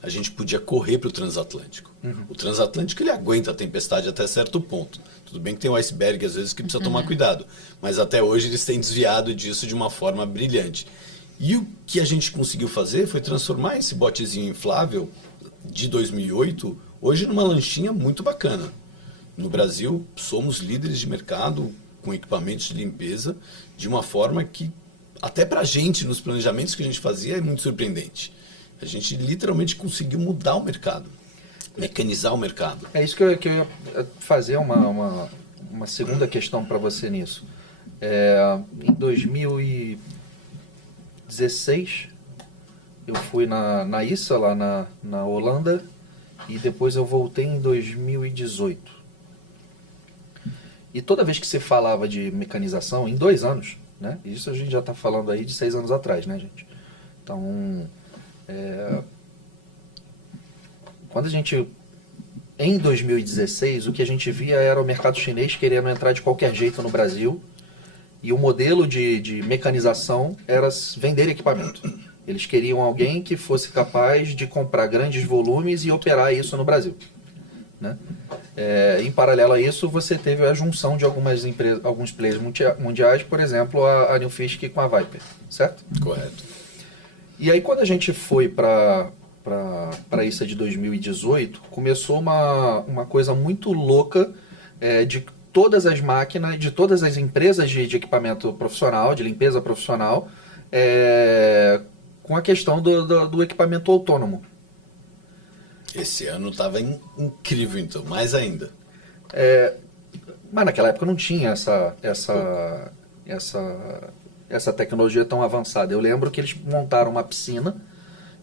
a gente podia correr para o transatlântico. O transatlântico ele aguenta a tempestade até certo ponto. Tudo bem que tem um iceberg às vezes que precisa tomar cuidado, mas até hoje eles têm desviado disso de uma forma brilhante. E o que a gente conseguiu fazer foi transformar esse botezinho inflável de 2008 hoje numa lanchinha muito bacana. No Brasil, somos líderes de mercado com equipamentos de limpeza de uma forma que até pra gente, nos planejamentos que a gente fazia, é muito surpreendente. A gente literalmente conseguiu mudar o mercado, mecanizar o mercado. É isso que eu ia fazer uma segunda questão para você nisso. Em 2016, eu fui na ISA, lá na Holanda, e depois eu voltei em 2018. E toda vez que você falava de mecanização, em 2 anos, né? Isso a gente já está falando aí de 6 anos atrás, né, gente? Então, quando a gente... Em 2016, o que a gente via era o mercado chinês querendo entrar de qualquer jeito no Brasil, e o modelo de mecanização era vender equipamento. Eles queriam alguém que fosse capaz de comprar grandes volumes e operar isso no Brasil, né? Em paralelo a isso, você teve a junção de algumas empresas, alguns players mundiais, por exemplo, a New Fisk com a Viper, certo? Correto. E aí, quando a gente foi para isso de 2018, começou uma coisa muito louca de todas as máquinas, de todas as empresas de equipamento profissional, de limpeza profissional, com a questão do equipamento autônomo. Esse ano estava incrível, então, mais ainda. Mas naquela época não tinha essa tecnologia tão avançada. Eu lembro que eles montaram uma piscina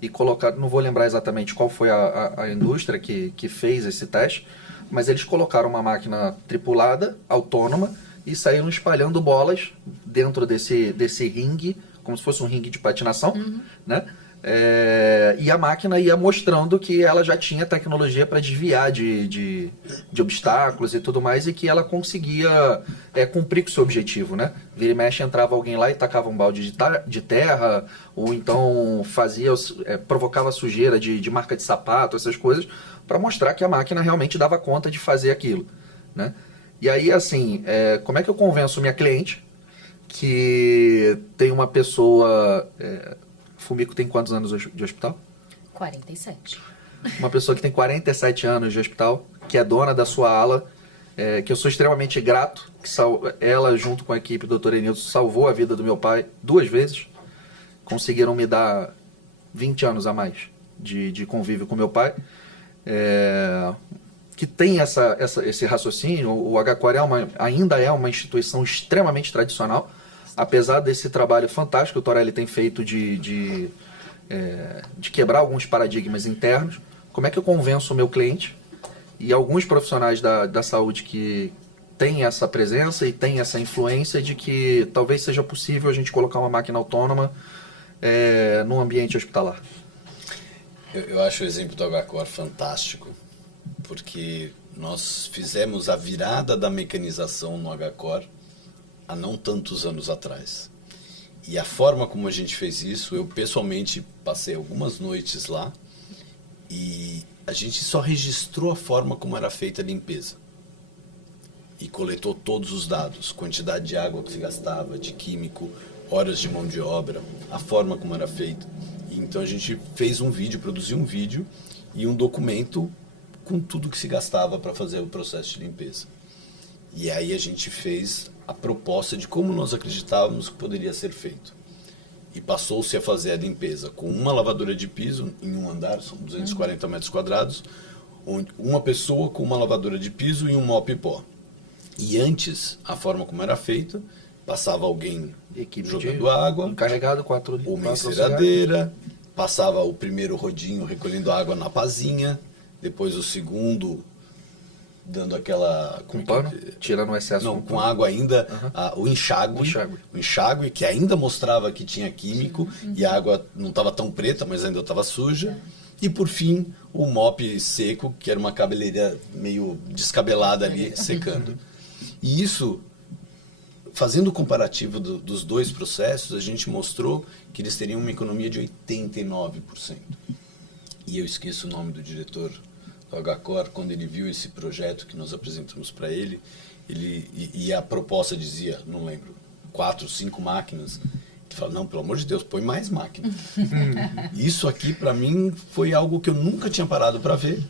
e colocaram, não vou lembrar exatamente qual foi a indústria que fez esse teste, mas eles colocaram uma máquina tripulada, autônoma, e saíram espalhando bolas dentro desse ringue, como se fosse um ringue de patinação, né? E a máquina ia mostrando que ela já tinha tecnologia para desviar de obstáculos e tudo mais, e que ela conseguia cumprir com o seu objetivo, né? Vira e mexe, entrava alguém lá e tacava um balde de terra, ou então provocava sujeira de marca de sapato, essas coisas, para mostrar que a máquina realmente dava conta de fazer aquilo, né? E aí, assim, como é que eu convenço minha cliente que tem uma pessoa... Fumico tem quantos anos de hospital? 47. Uma pessoa que tem 47 anos de hospital, que é dona da sua ala, que eu sou extremamente grato, que ela, junto com a equipe do Dr. Enilson, salvou a vida do meu pai 2 vezes. Conseguiram me dar 20 anos a mais de convívio com meu pai. Que tem esse raciocínio. O HCOR ainda é uma instituição extremamente tradicional, apesar desse trabalho fantástico que o Torelli tem feito de quebrar alguns paradigmas internos. Como é que eu convenço o meu cliente e alguns profissionais da saúde que têm essa presença e têm essa influência de que talvez seja possível a gente colocar uma máquina autônoma num ambiente hospitalar? Eu acho o exemplo do HCOR fantástico, porque nós fizemos a virada da mecanização no HCOR há não tantos anos atrás. E a forma como a gente fez isso, eu pessoalmente passei algumas noites lá e a gente só registrou a forma como era feita a limpeza. E coletou todos os dados, quantidade de água que se gastava, de químico, horas de mão de obra, a forma como era feita. E então a gente fez um vídeo, produziu um vídeo e um documento com tudo que se gastava para fazer o processo de limpeza. E aí a gente fez a proposta de como nós acreditávamos que poderia ser feito. E passou-se a fazer a limpeza com uma lavadora de piso em um andar, são 240 metros quadrados, onde uma pessoa com uma lavadora de piso e um mop pó. E antes, a forma como era feita, passava alguém jogando água, encarregado uma enceradeira, passava o primeiro rodinho recolhendo água na pazinha, depois o segundo dando aquela... Com pano, tirando o excesso. Não, com água ainda, o enxágue. O enxágue, que ainda mostrava que tinha químico, e a água não estava tão preta, mas ainda estava suja. E por fim, o mop seco, que era uma cabeleira meio descabelada ali, secando. E isso, fazendo o comparativo dos dois processos, a gente mostrou que eles teriam uma economia de 89%. E eu esqueço o nome do diretor do HCOR, quando ele viu esse projeto que nós apresentamos para ele, e a proposta dizia, não lembro, 4, 5 máquinas. Ele falou, não, pelo amor de Deus, põe mais máquinas. Isso aqui, para mim, foi algo que eu nunca tinha parado para ver,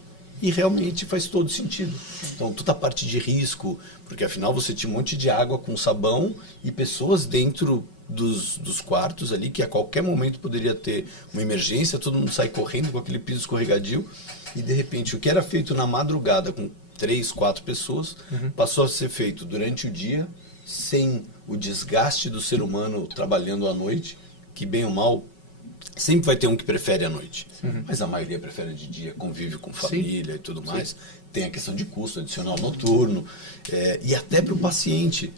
e realmente faz todo sentido. Então, toda a parte de risco, porque afinal você tinha um monte de água com sabão e pessoas dentro dos quartos ali, que a qualquer momento poderia ter uma emergência, todo mundo sai correndo com aquele piso escorregadio, e de repente o que era feito na madrugada com 3, 4 pessoas, passou a ser feito durante o dia, sem o desgaste do ser humano trabalhando à noite, que bem ou mal, sempre vai ter um que prefere a noite, mas a maioria prefere de dia, convive com família e tudo mais. Tem a questão de custo adicional noturno, e até para o paciente.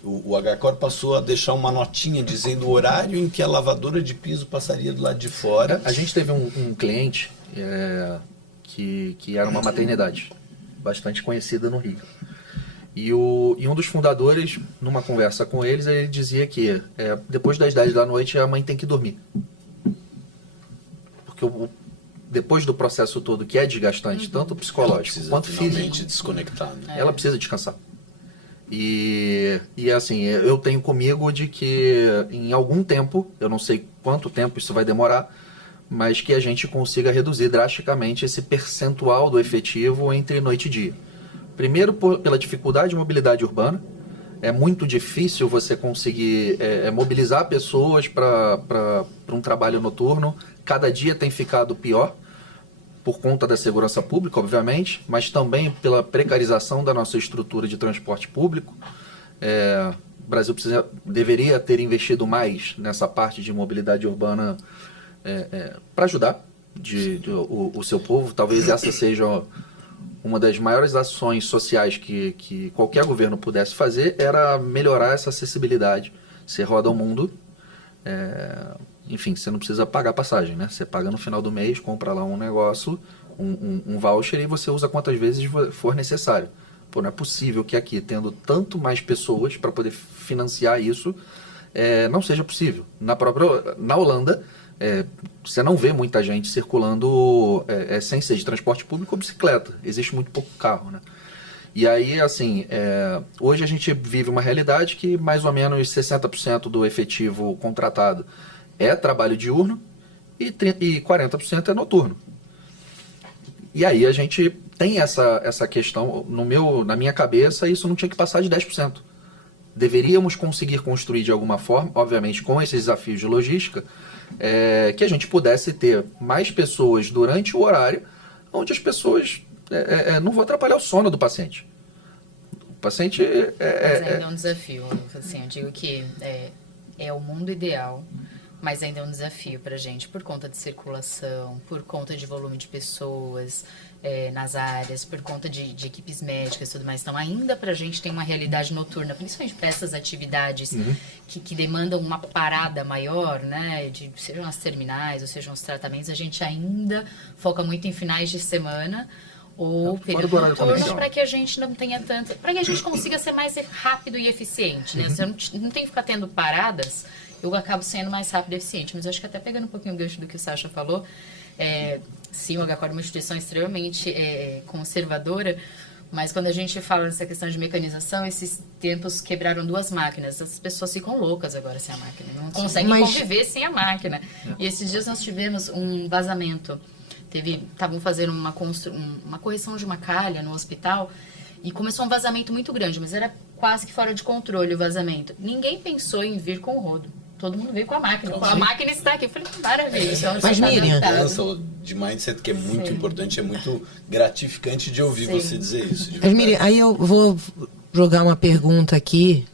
O HCOR passou a deixar uma notinha dizendo o horário em que a lavadora de piso passaria do lado de fora. A gente teve um cliente que era uma maternidade bastante conhecida no Rio. E um dos fundadores, numa conversa com eles, ele dizia que depois das 10 da noite a mãe tem que dormir. Porque depois do processo todo, que é desgastante, tanto psicológico quanto físico, desconectar, né? Ela precisa descansar. E assim, eu tenho comigo de que em algum tempo, eu não sei quanto tempo isso vai demorar, mas que a gente consiga reduzir drasticamente esse percentual do efetivo entre noite e dia. Primeiro, pela dificuldade de mobilidade urbana. É muito difícil você conseguir mobilizar pessoas para um trabalho noturno. Cada dia tem ficado pior, por conta da segurança pública, obviamente, mas também pela precarização da nossa estrutura de transporte público. O Brasil deveria ter investido mais nessa parte de mobilidade urbana para ajudar o seu povo. Talvez essa seja uma das maiores ações sociais que qualquer governo pudesse fazer, era melhorar essa acessibilidade. Você roda o mundo, enfim, você não precisa pagar passagem, né? Você paga no final do mês, compra lá um negócio, um voucher, e você usa quantas vezes for necessário. Pô, não é possível que aqui, tendo tanto mais pessoas para poder financiar isso, não seja possível. Na Holanda, você não vê muita gente circulando sem ser de transporte público ou bicicleta. Existe muito pouco carro, né? E aí, assim, hoje a gente vive uma realidade que mais ou menos 60% do efetivo contratado é trabalho diurno e 40% é noturno. E aí a gente tem essa questão, na minha cabeça, isso não tinha que passar de 10%. Deveríamos conseguir construir de alguma forma, obviamente com esses desafios de logística, que a gente pudesse ter mais pessoas durante o horário, onde as pessoas não vão atrapalhar o sono do paciente. O paciente... Mas ainda é um desafio. Assim, eu digo que é o mundo ideal, mas ainda é um desafio para a gente, por conta de circulação, por conta de volume de pessoas nas áreas, por conta de equipes médicas e tudo mais. Então, ainda para a gente tem uma realidade noturna, principalmente para essas atividades que demandam uma parada maior, né? Sejam as terminais, ou sejam os tratamentos, a gente ainda foca muito em finais de semana ou período noturno, para que a gente não tenha tanto... Para que a gente consiga ser mais rápido e eficiente, né? Se eu não tem que ficar tendo paradas, eu acabo sendo mais rápido e eficiente. Mas eu acho que até pegando um pouquinho o gancho do que o Sacha falou, sim, o HCOR é uma instituição extremamente conservadora, mas quando a gente fala nessa questão de mecanização, esses tempos quebraram 2 máquinas. As pessoas ficam loucas agora sem a máquina, não conseguem conviver sem a máquina. E esses dias nós tivemos um vazamento. Estavam fazendo uma correção de uma calha no hospital e começou um vazamento muito grande, mas era quase que fora de controle o vazamento. Ninguém pensou em vir com o rodo. Todo mundo veio com a máquina. A máquina está aqui. Eu falei, maravilha. Então, mas Miriam, de mindset que é muito importante, é muito gratificante de ouvir você dizer isso. Mas Miriam, aí eu vou jogar uma pergunta aqui.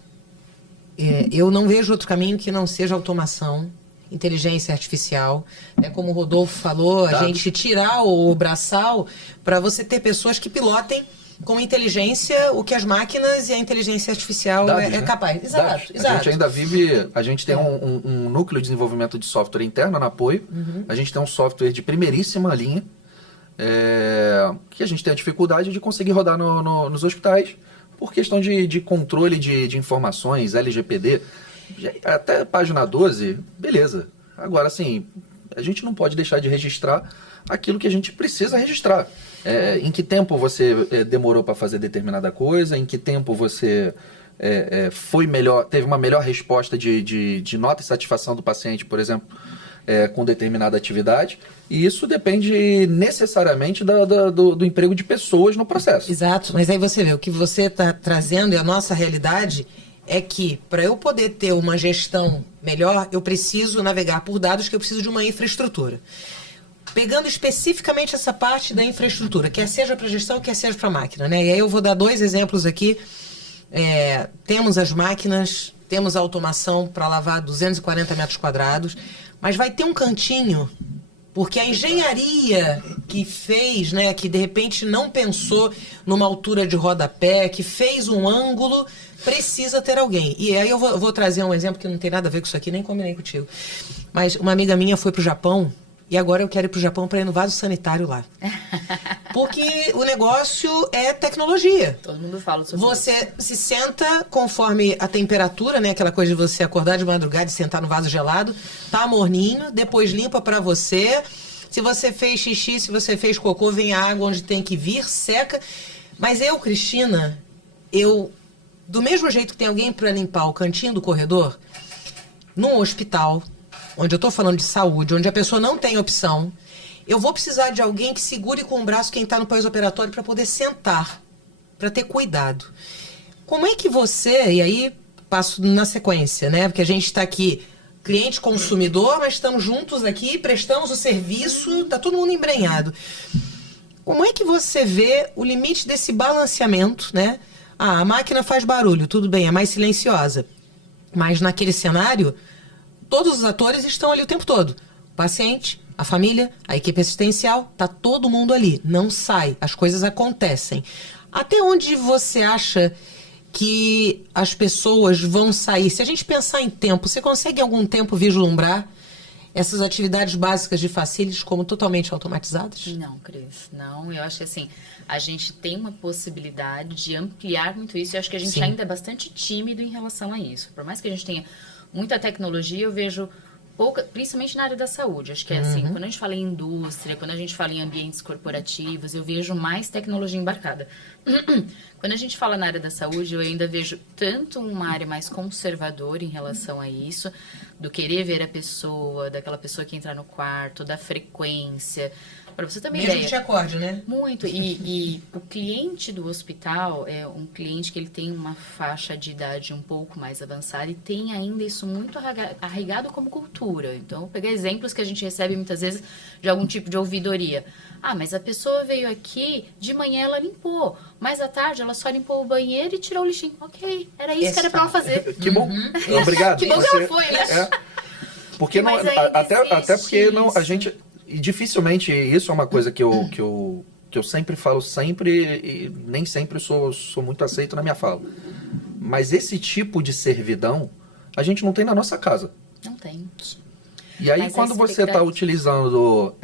Eu não vejo outro caminho que não seja automação, inteligência artificial, como o Rodolfo falou, a gente tirar o braçal para você ter pessoas que pilotem com inteligência o que as máquinas e a inteligência artificial é capaz. Exato. A gente ainda a gente tem um núcleo de desenvolvimento de software interno na Apoio, a gente tem um software de primeiríssima linha, que a gente tem a dificuldade de conseguir rodar nos hospitais por questão de controle de informações, LGPD. Até página 12, beleza. Agora, assim, a gente não pode deixar de registrar aquilo que a gente precisa registrar. Em que tempo você demorou para fazer determinada coisa, em que tempo você teve uma melhor resposta de nota e satisfação do paciente, por exemplo, com determinada atividade. E isso depende necessariamente do emprego de pessoas no processo. Exato, mas aí você vê, o que você está trazendo e a nossa realidade é que, para eu poder ter uma gestão melhor, eu preciso navegar por dados, que eu preciso de uma infraestrutura. Pegando especificamente essa parte da infraestrutura, quer seja para gestão, quer seja para máquina, né? E aí eu vou dar 2 exemplos aqui. Temos as máquinas, temos a automação para lavar 240 metros quadrados, mas vai ter um cantinho, porque a engenharia que fez, né, que de repente não pensou numa altura de rodapé, que fez um ângulo, precisa ter alguém. E aí eu vou trazer um exemplo que não tem nada a ver com isso aqui, nem combinei contigo. Mas uma amiga minha foi pro Japão, e agora eu quero ir pro Japão para ir no vaso sanitário lá. Porque o negócio é tecnologia. Todo mundo fala sobre isso. Você se senta conforme a temperatura, né? Aquela coisa de você acordar de madrugada e sentar no vaso gelado, tá morninho, depois limpa para você. Se você fez xixi, se você fez cocô, vem a água onde tem que vir, seca. Mas Cristina, do mesmo jeito que tem alguém para limpar o cantinho do corredor, num hospital, onde eu estou falando de saúde, onde a pessoa não tem opção, eu vou precisar de alguém que segure com o braço quem está no pós-operatório para poder sentar, para ter cuidado. Como é que você, e aí passo na sequência, né? Porque a gente está aqui, cliente consumidor, mas estamos juntos aqui, prestamos o serviço, está todo mundo embrenhado. Como é que você vê o limite desse balanceamento, né? A máquina faz barulho, tudo bem, é mais silenciosa. Mas naquele cenário, todos os atores estão ali o tempo todo. O paciente, a família, a equipe assistencial, tá todo mundo ali. Não sai, as coisas acontecem. Até onde você acha que as pessoas vão sair? Se a gente pensar em tempo, você consegue em algum tempo vislumbrar essas atividades básicas de facilities como totalmente automatizadas? Não, Cris, não. Eu acho que assim, a gente tem uma possibilidade de ampliar muito isso. Eu acho que a gente ainda é bastante tímido em relação a isso. Por mais que a gente tenha muita tecnologia, eu vejo principalmente na área da saúde, acho que é assim, quando a gente fala em indústria, quando a gente fala em ambientes corporativos, eu vejo mais tecnologia embarcada. Quando a gente fala na área da saúde, eu ainda vejo tanto uma área mais conservadora em relação a isso, do querer ver a pessoa, daquela pessoa que entra no quarto, da frequência. Para você também Mesmo que te acorde, né? Muito. E o cliente do hospital é um cliente que ele tem uma faixa de idade um pouco mais avançada e tem ainda isso muito arraigado como cultura. Então, vou pegar exemplos que a gente recebe muitas vezes de algum tipo de ouvidoria. Ah, mas a pessoa veio aqui, de manhã ela limpou, mas à tarde ela só limpou o banheiro e tirou o lixinho. Ok, era isso que era para ela fazer. Que bom. Obrigado. Que bom que ela foi, né? É. Porque não, Mas ainda até porque não, a existe gente... E dificilmente, isso é uma coisa que eu sempre falo e nem sempre sou muito aceito na minha fala. Mas esse tipo de servidão, a gente não tem na nossa casa. Não tem. E aí, Mas a quando você está utilizando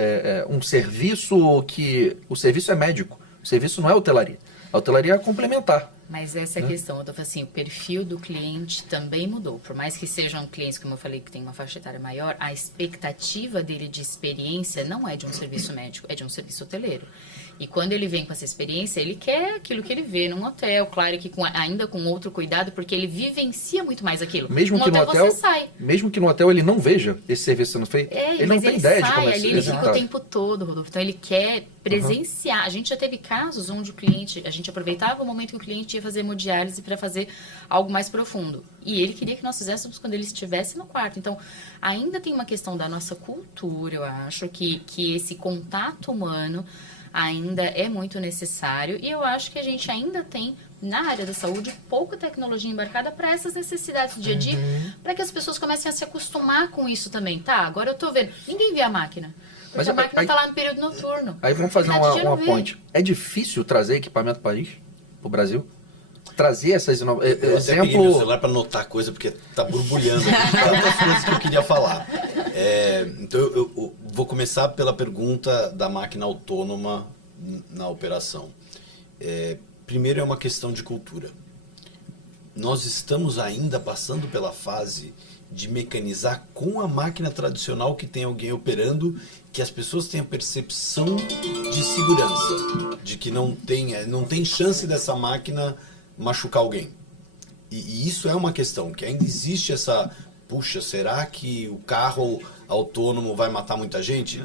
um serviço que... O serviço é médico, o serviço não é hotelaria. A hotelaria é complementar. Mas essa é a questão. Eu tô falando assim, o perfil do cliente também mudou. Por mais que sejam clientes, como eu falei, que tem uma faixa etária maior, a expectativa dele de experiência não é de um serviço médico, é de um serviço hoteleiro. E quando ele vem com essa experiência, ele quer aquilo que ele vê num hotel, claro que ainda com outro cuidado, porque ele vivencia muito mais aquilo. Mesmo que no hotel, você sai. Mesmo que no hotel ele não veja esse serviço sendo feito, ele não tem ideia de como é ali, ele fica o tempo todo, Rodolfo. Então ele quer presenciar. A gente já teve casos onde a gente aproveitava o momento que o cliente ia fazer hemodiálise para fazer algo mais profundo. E ele queria que nós fizéssemos quando ele estivesse no quarto. Então, ainda tem uma questão da nossa cultura, eu acho, que esse contato humano ainda é muito necessário, e eu acho que a gente ainda tem na área da saúde pouca tecnologia embarcada para essas necessidades do dia a dia, para que as pessoas comecem a se acostumar com isso também. Tá, agora eu tô vendo, ninguém vê a máquina, porque a máquina tá lá no período noturno. Aí vamos fazer uma ponte. É difícil trazer equipamento para o Brasil? Trazer essas inovações. Eu até peguei meu celular para anotar coisa, porque tá borbulhando aqui, tantas coisas que eu queria falar. Então eu vou começar pela pergunta da máquina autônoma na operação. Primeiro é uma questão de cultura. Nós estamos ainda passando pela fase de mecanizar com a máquina tradicional que tem alguém operando, que as pessoas tenham percepção de segurança, de que não tem chance dessa máquina machucar alguém. E isso é uma questão, que ainda existe essa... Puxa, será que o carro autônomo vai matar muita gente?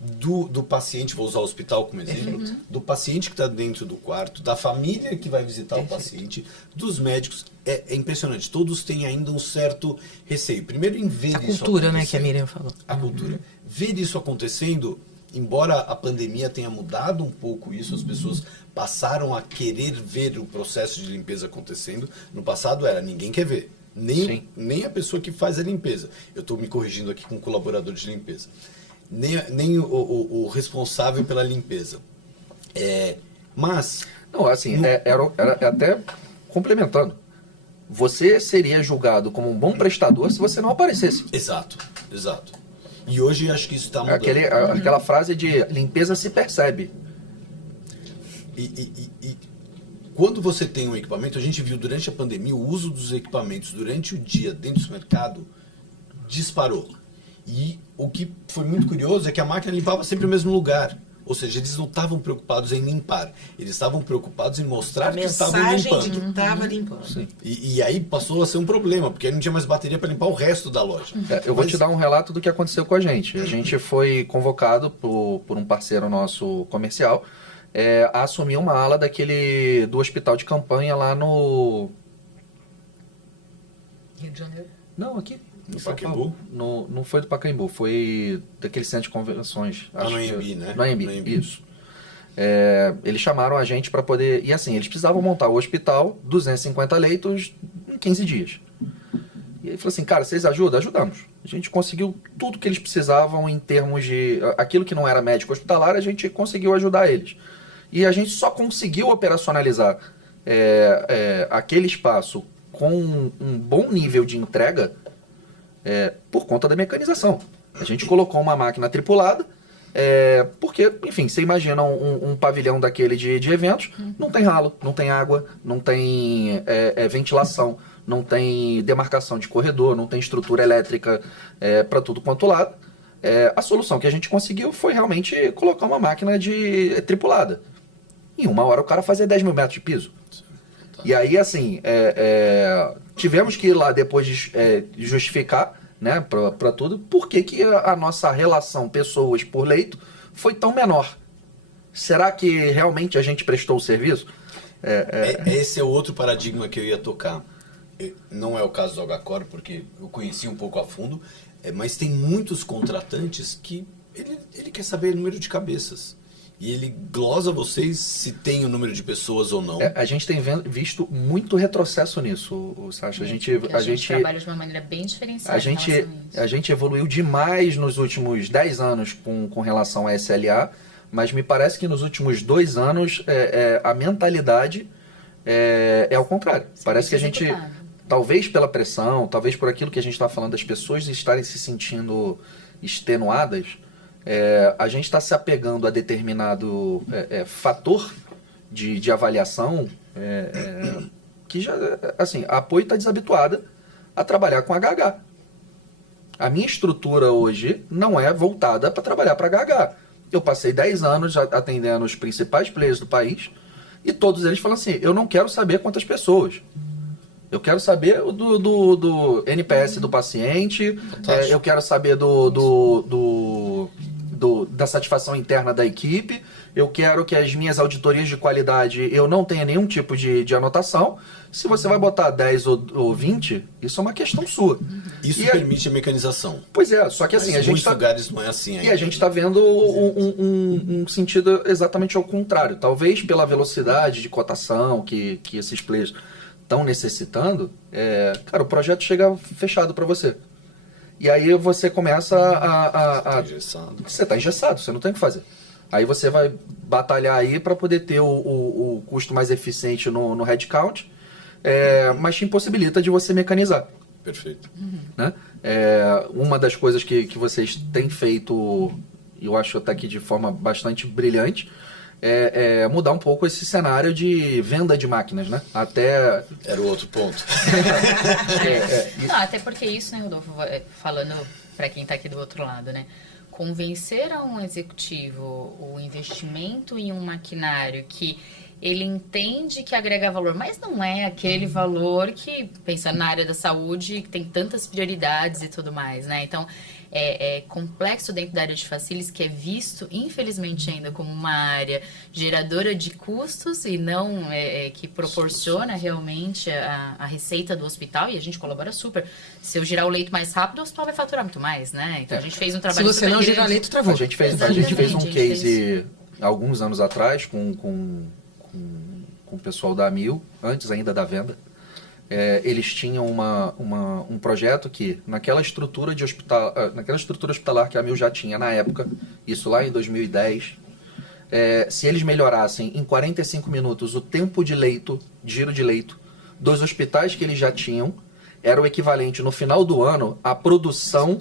Do paciente, vou usar o hospital como exemplo, do paciente que está dentro do quarto, da família que vai visitar o paciente, dos médicos. É impressionante, todos têm ainda um certo receio. Primeiro em ver isso acontecendo. A cultura, né, que a Miriam falou. A cultura. Ver isso acontecendo, embora a pandemia tenha mudado um pouco isso, as pessoas passaram a querer ver o processo de limpeza acontecendo. No passado ninguém quer ver. Nem a pessoa que faz a limpeza. Eu estou me corrigindo aqui com o colaborador de limpeza. Nem o responsável pela limpeza. Mas... Não, assim, era até complementando. Você seria julgado como um bom prestador se você não aparecesse. Exato. E hoje acho que isso está mudando. Aquela frase de limpeza se percebe. E quando você tem um equipamento, a gente viu durante a pandemia o uso dos equipamentos durante o dia dentro do mercado disparou. E o que foi muito curioso é que a máquina limpava sempre o mesmo lugar. Ou seja, eles não estavam preocupados em limpar. Eles estavam preocupados em mostrar que estavam limpando. A mensagem de que estava limpando. Sim. E aí passou a ser um problema, porque aí não tinha mais bateria para limpar o resto da loja. Eu vou te dar um relato do que aconteceu com a gente. A gente foi convocado por um parceiro nosso comercial a assumir uma ala do hospital de campanha lá no... Rio de Janeiro? Não, aqui. No Pacaembu? Não foi do Pacaembu, foi daquele centro de convenções. No AMB, né? No AMB, isso. Eles chamaram a gente para poder... E assim, eles precisavam montar o hospital, 250 leitos, em 15 dias. E ele falou assim, cara, vocês ajudam? Ajudamos. A gente conseguiu tudo que eles precisavam em termos de... Aquilo que não era médico hospitalar, a gente conseguiu ajudar eles. E a gente só conseguiu operacionalizar aquele espaço com um bom nível de entrega por conta da mecanização. A gente colocou uma máquina tripulada, porque, enfim, você imagina um pavilhão daquele de eventos, não tem ralo, não tem água, não tem ventilação, não tem demarcação de corredor, não tem estrutura elétrica para tudo quanto lado. A solução que a gente conseguiu foi realmente colocar uma máquina tripulada. Em 1 hora o cara fazia 10 mil metros de piso. E aí, assim, tivemos que ir lá depois justificar, né, para tudo, por que a nossa relação pessoas por leito foi tão menor. Será que realmente a gente prestou o serviço? Esse é outro paradigma que eu ia tocar. Não é o caso do Agacor, porque eu conheci um pouco a fundo, mas tem muitos contratantes que ele quer saber o número de cabeças. E ele glosa vocês se tem o número de pessoas ou não. A gente tem visto muito retrocesso nisso, Sasha. A gente trabalha de uma maneira bem diferenciada. A gente evoluiu demais nos últimos 10 anos com relação à SLA, mas me parece que nos últimos 2 anos a mentalidade é ao contrário. Parece que a gente, talvez pela pressão, talvez por aquilo que a gente está falando, das pessoas estarem se sentindo extenuadas, a gente está se apegando a determinado fator de avaliação que já, assim, a Apoio está desabituada a trabalhar com HH. A minha estrutura hoje não é voltada para trabalhar para HH. Eu passei 10 anos atendendo os principais players do país e todos eles falam assim, eu não quero saber quantas pessoas. Eu quero saber do NPS do paciente, eu quero saber da satisfação interna da equipe, eu quero que as minhas auditorias de qualidade eu não tenha nenhum tipo de anotação. Se você vai botar 10 ou 20, isso é uma questão sua. Isso permite a mecanização. Pois é, só que assim, mas a gente muitos lugares não é assim ainda. E a gente está vendo um sentido exatamente ao contrário. Talvez pela velocidade de cotação que esses players estão necessitando, cara, o projeto chega fechado para você. E aí você começa Você está engessado, você não tem o que fazer. Aí você vai batalhar aí para poder ter o custo mais eficiente no headcount, mas te impossibilita de você mecanizar. Perfeito. Né? Uma das coisas que vocês têm feito, eu acho até que de forma bastante brilhante, mudar um pouco esse cenário de venda de máquinas, né? Até... Era o outro ponto. Não, até porque isso, né, Rodolfo, falando para quem está aqui do outro lado, né? Convencer a um executivo o investimento em um maquinário que ele entende que agrega valor, mas não é aquele valor que, pensando na área da saúde, que tem tantas prioridades e tudo mais, né? Então, é complexo dentro da área de facilities, que é visto, infelizmente, ainda como uma área geradora de custos e não que proporciona realmente a receita do hospital, e a gente colabora super. Se eu girar o leito mais rápido, o hospital vai faturar muito mais, né? Então, a gente fez um trabalho Se você não girar leito, travou. A gente fez um case alguns anos atrás com o pessoal da Amil, antes ainda da venda. Eles tinham um projeto que, naquela estrutura hospitalar que a Amil já tinha na época, isso lá em 2010, se eles melhorassem em 45 minutos o tempo de giro de leito, dos hospitais que eles já tinham, era o equivalente, no final do ano, à produção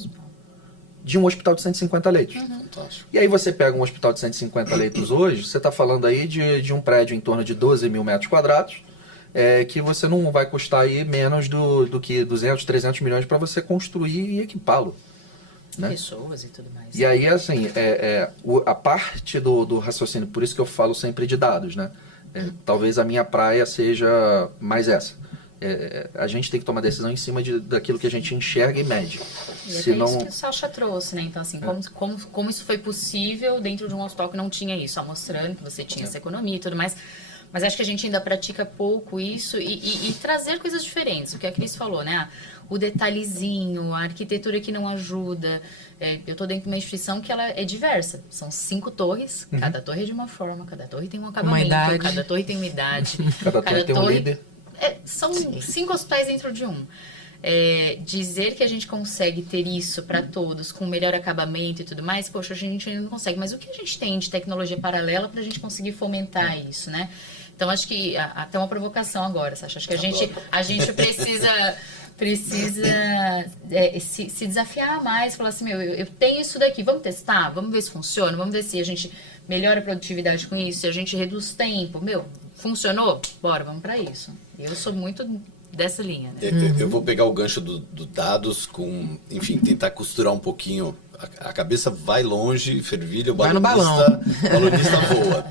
de um hospital de 150 leitos. E aí você pega um hospital de 150 leitos hoje, você está falando aí de um prédio em torno de 12 mil metros quadrados, que você não vai custar aí menos do que 200, 300 milhões para você construir e equipá-lo. Né? Pessoas e tudo mais. E aí, assim, a parte do raciocínio, por isso que eu falo sempre de dados, né? Talvez a minha praia seja mais essa. A gente tem que tomar decisão em cima daquilo que a gente enxerga e mede. E isso que o Sasha trouxe, né? Então, assim, como isso foi possível dentro de um hospital que não tinha isso? Só mostrando que você tinha essa economia e tudo mais. Mas acho que a gente ainda pratica pouco isso e trazer coisas diferentes. O que a Cris falou, né? O detalhezinho, a arquitetura que não ajuda. Eu estou dentro de uma instituição que ela é diversa. São 5 torres, cada torre é de uma forma, cada torre tem um acabamento, cada torre tem uma idade. Cada torre tem um líder. São 5 hospitais dentro de um. Dizer que a gente consegue ter isso para todos, com melhor acabamento e tudo mais, poxa, a gente ainda não consegue. Mas o que a gente tem de tecnologia paralela para a gente conseguir fomentar isso, né? Então, acho que até uma provocação agora, Sasha. Acho que a gente precisa se desafiar mais, falar assim, eu tenho isso daqui, vamos testar, vamos ver se funciona, vamos ver se a gente melhora a produtividade com isso, se a gente reduz tempo, funcionou? Bora, vamos para isso. Eu sou muito dessa linha, né? Eu vou pegar o gancho do dados enfim, tentar costurar um pouquinho. A cabeça vai longe, fervilha, o balonista voa.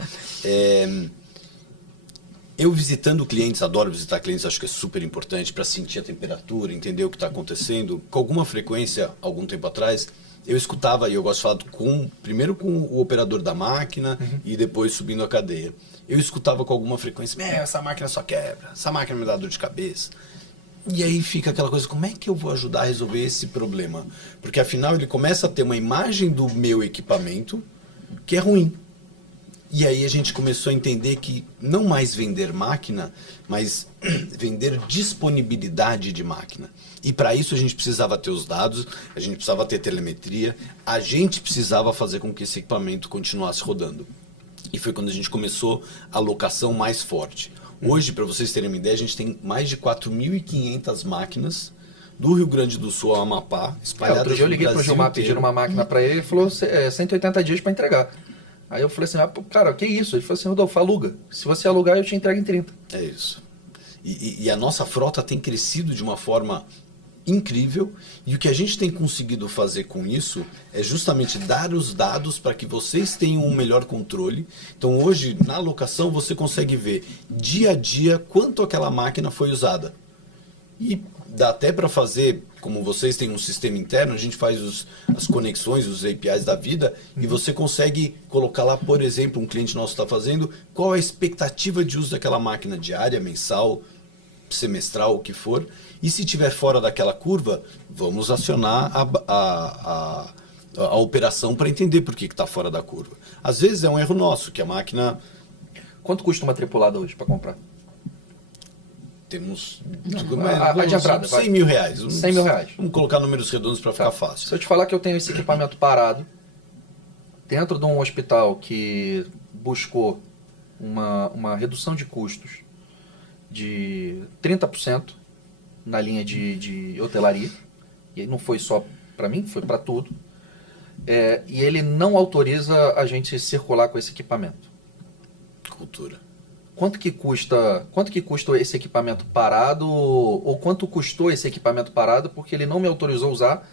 Eu visitando clientes, adoro visitar clientes, acho que é super importante para sentir a temperatura, entender o que está acontecendo. Com alguma frequência, algum tempo atrás, eu escutava, e eu gosto de falar primeiro com o operador da máquina e depois subindo a cadeia. Eu escutava com alguma frequência, essa máquina só quebra, essa máquina me dá dor de cabeça. E aí fica aquela coisa, como é que eu vou ajudar a resolver esse problema? Porque afinal ele começa a ter uma imagem do meu equipamento que é ruim. E aí a gente começou a entender que não mais vender máquina, mas vender disponibilidade de máquina. E para isso a gente precisava ter os dados, a gente precisava ter telemetria, a gente precisava fazer com que esse equipamento continuasse rodando. E foi quando a gente começou a locação mais forte. Hoje, para vocês terem uma ideia, a gente tem mais de 4.500 máquinas do Rio Grande do Sul ao Amapá, espalhadas Outro dia eu liguei pro Gilmar pedindo uma máquina para ele, ele falou 180 dias para entregar. Aí eu falei assim, cara, que isso? Ele falou assim, Rodolfo, aluga. Se você alugar, eu te entrego em 30. É isso. E a nossa frota tem crescido de uma forma incrível, e o que a gente tem conseguido fazer com isso é justamente dar os dados para que vocês tenham um melhor controle. Então hoje, na locação, você consegue ver dia a dia quanto aquela máquina foi usada. E dá até para fazer, como vocês têm um sistema interno, a gente faz as conexões, os APIs da vida, e você consegue colocar lá, por exemplo, um cliente nosso está fazendo, qual a expectativa de uso daquela máquina diária, mensal, semestral, o que for. E se estiver fora daquela curva, vamos acionar a operação para entender por que está fora da curva. Às vezes é um erro nosso, que a máquina... Quanto custa uma tripulada hoje para comprar? Temos de entrada, 100 mil reais. 100 mil reais. Vamos colocar números redondos para ficar fácil. Se eu te falar que eu tenho esse equipamento parado dentro de um hospital que buscou uma redução de custos de 30% na linha de hotelaria, e não foi só para mim, foi para tudo, e ele não autoriza a gente circular com esse equipamento. Cultura. Quanto que custa esse equipamento parado, ou quanto custou esse equipamento parado porque ele não me autorizou a usar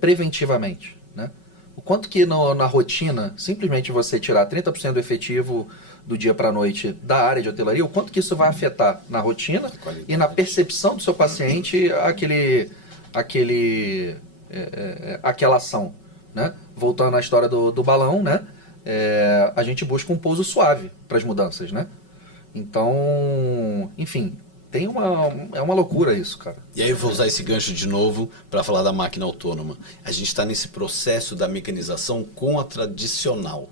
preventivamente, né? O quanto que na rotina, simplesmente você tirar 30% do efetivo do dia para a noite da área de hotelaria, o quanto que isso vai afetar na rotina e na percepção do seu paciente aquela ação, né? Voltando à história do balão, né? A gente busca um pouso suave para as mudanças, né? Então, enfim, é uma loucura isso, cara. E aí eu vou usar esse gancho de novo para falar da máquina autônoma. A gente está nesse processo da mecanização com a tradicional.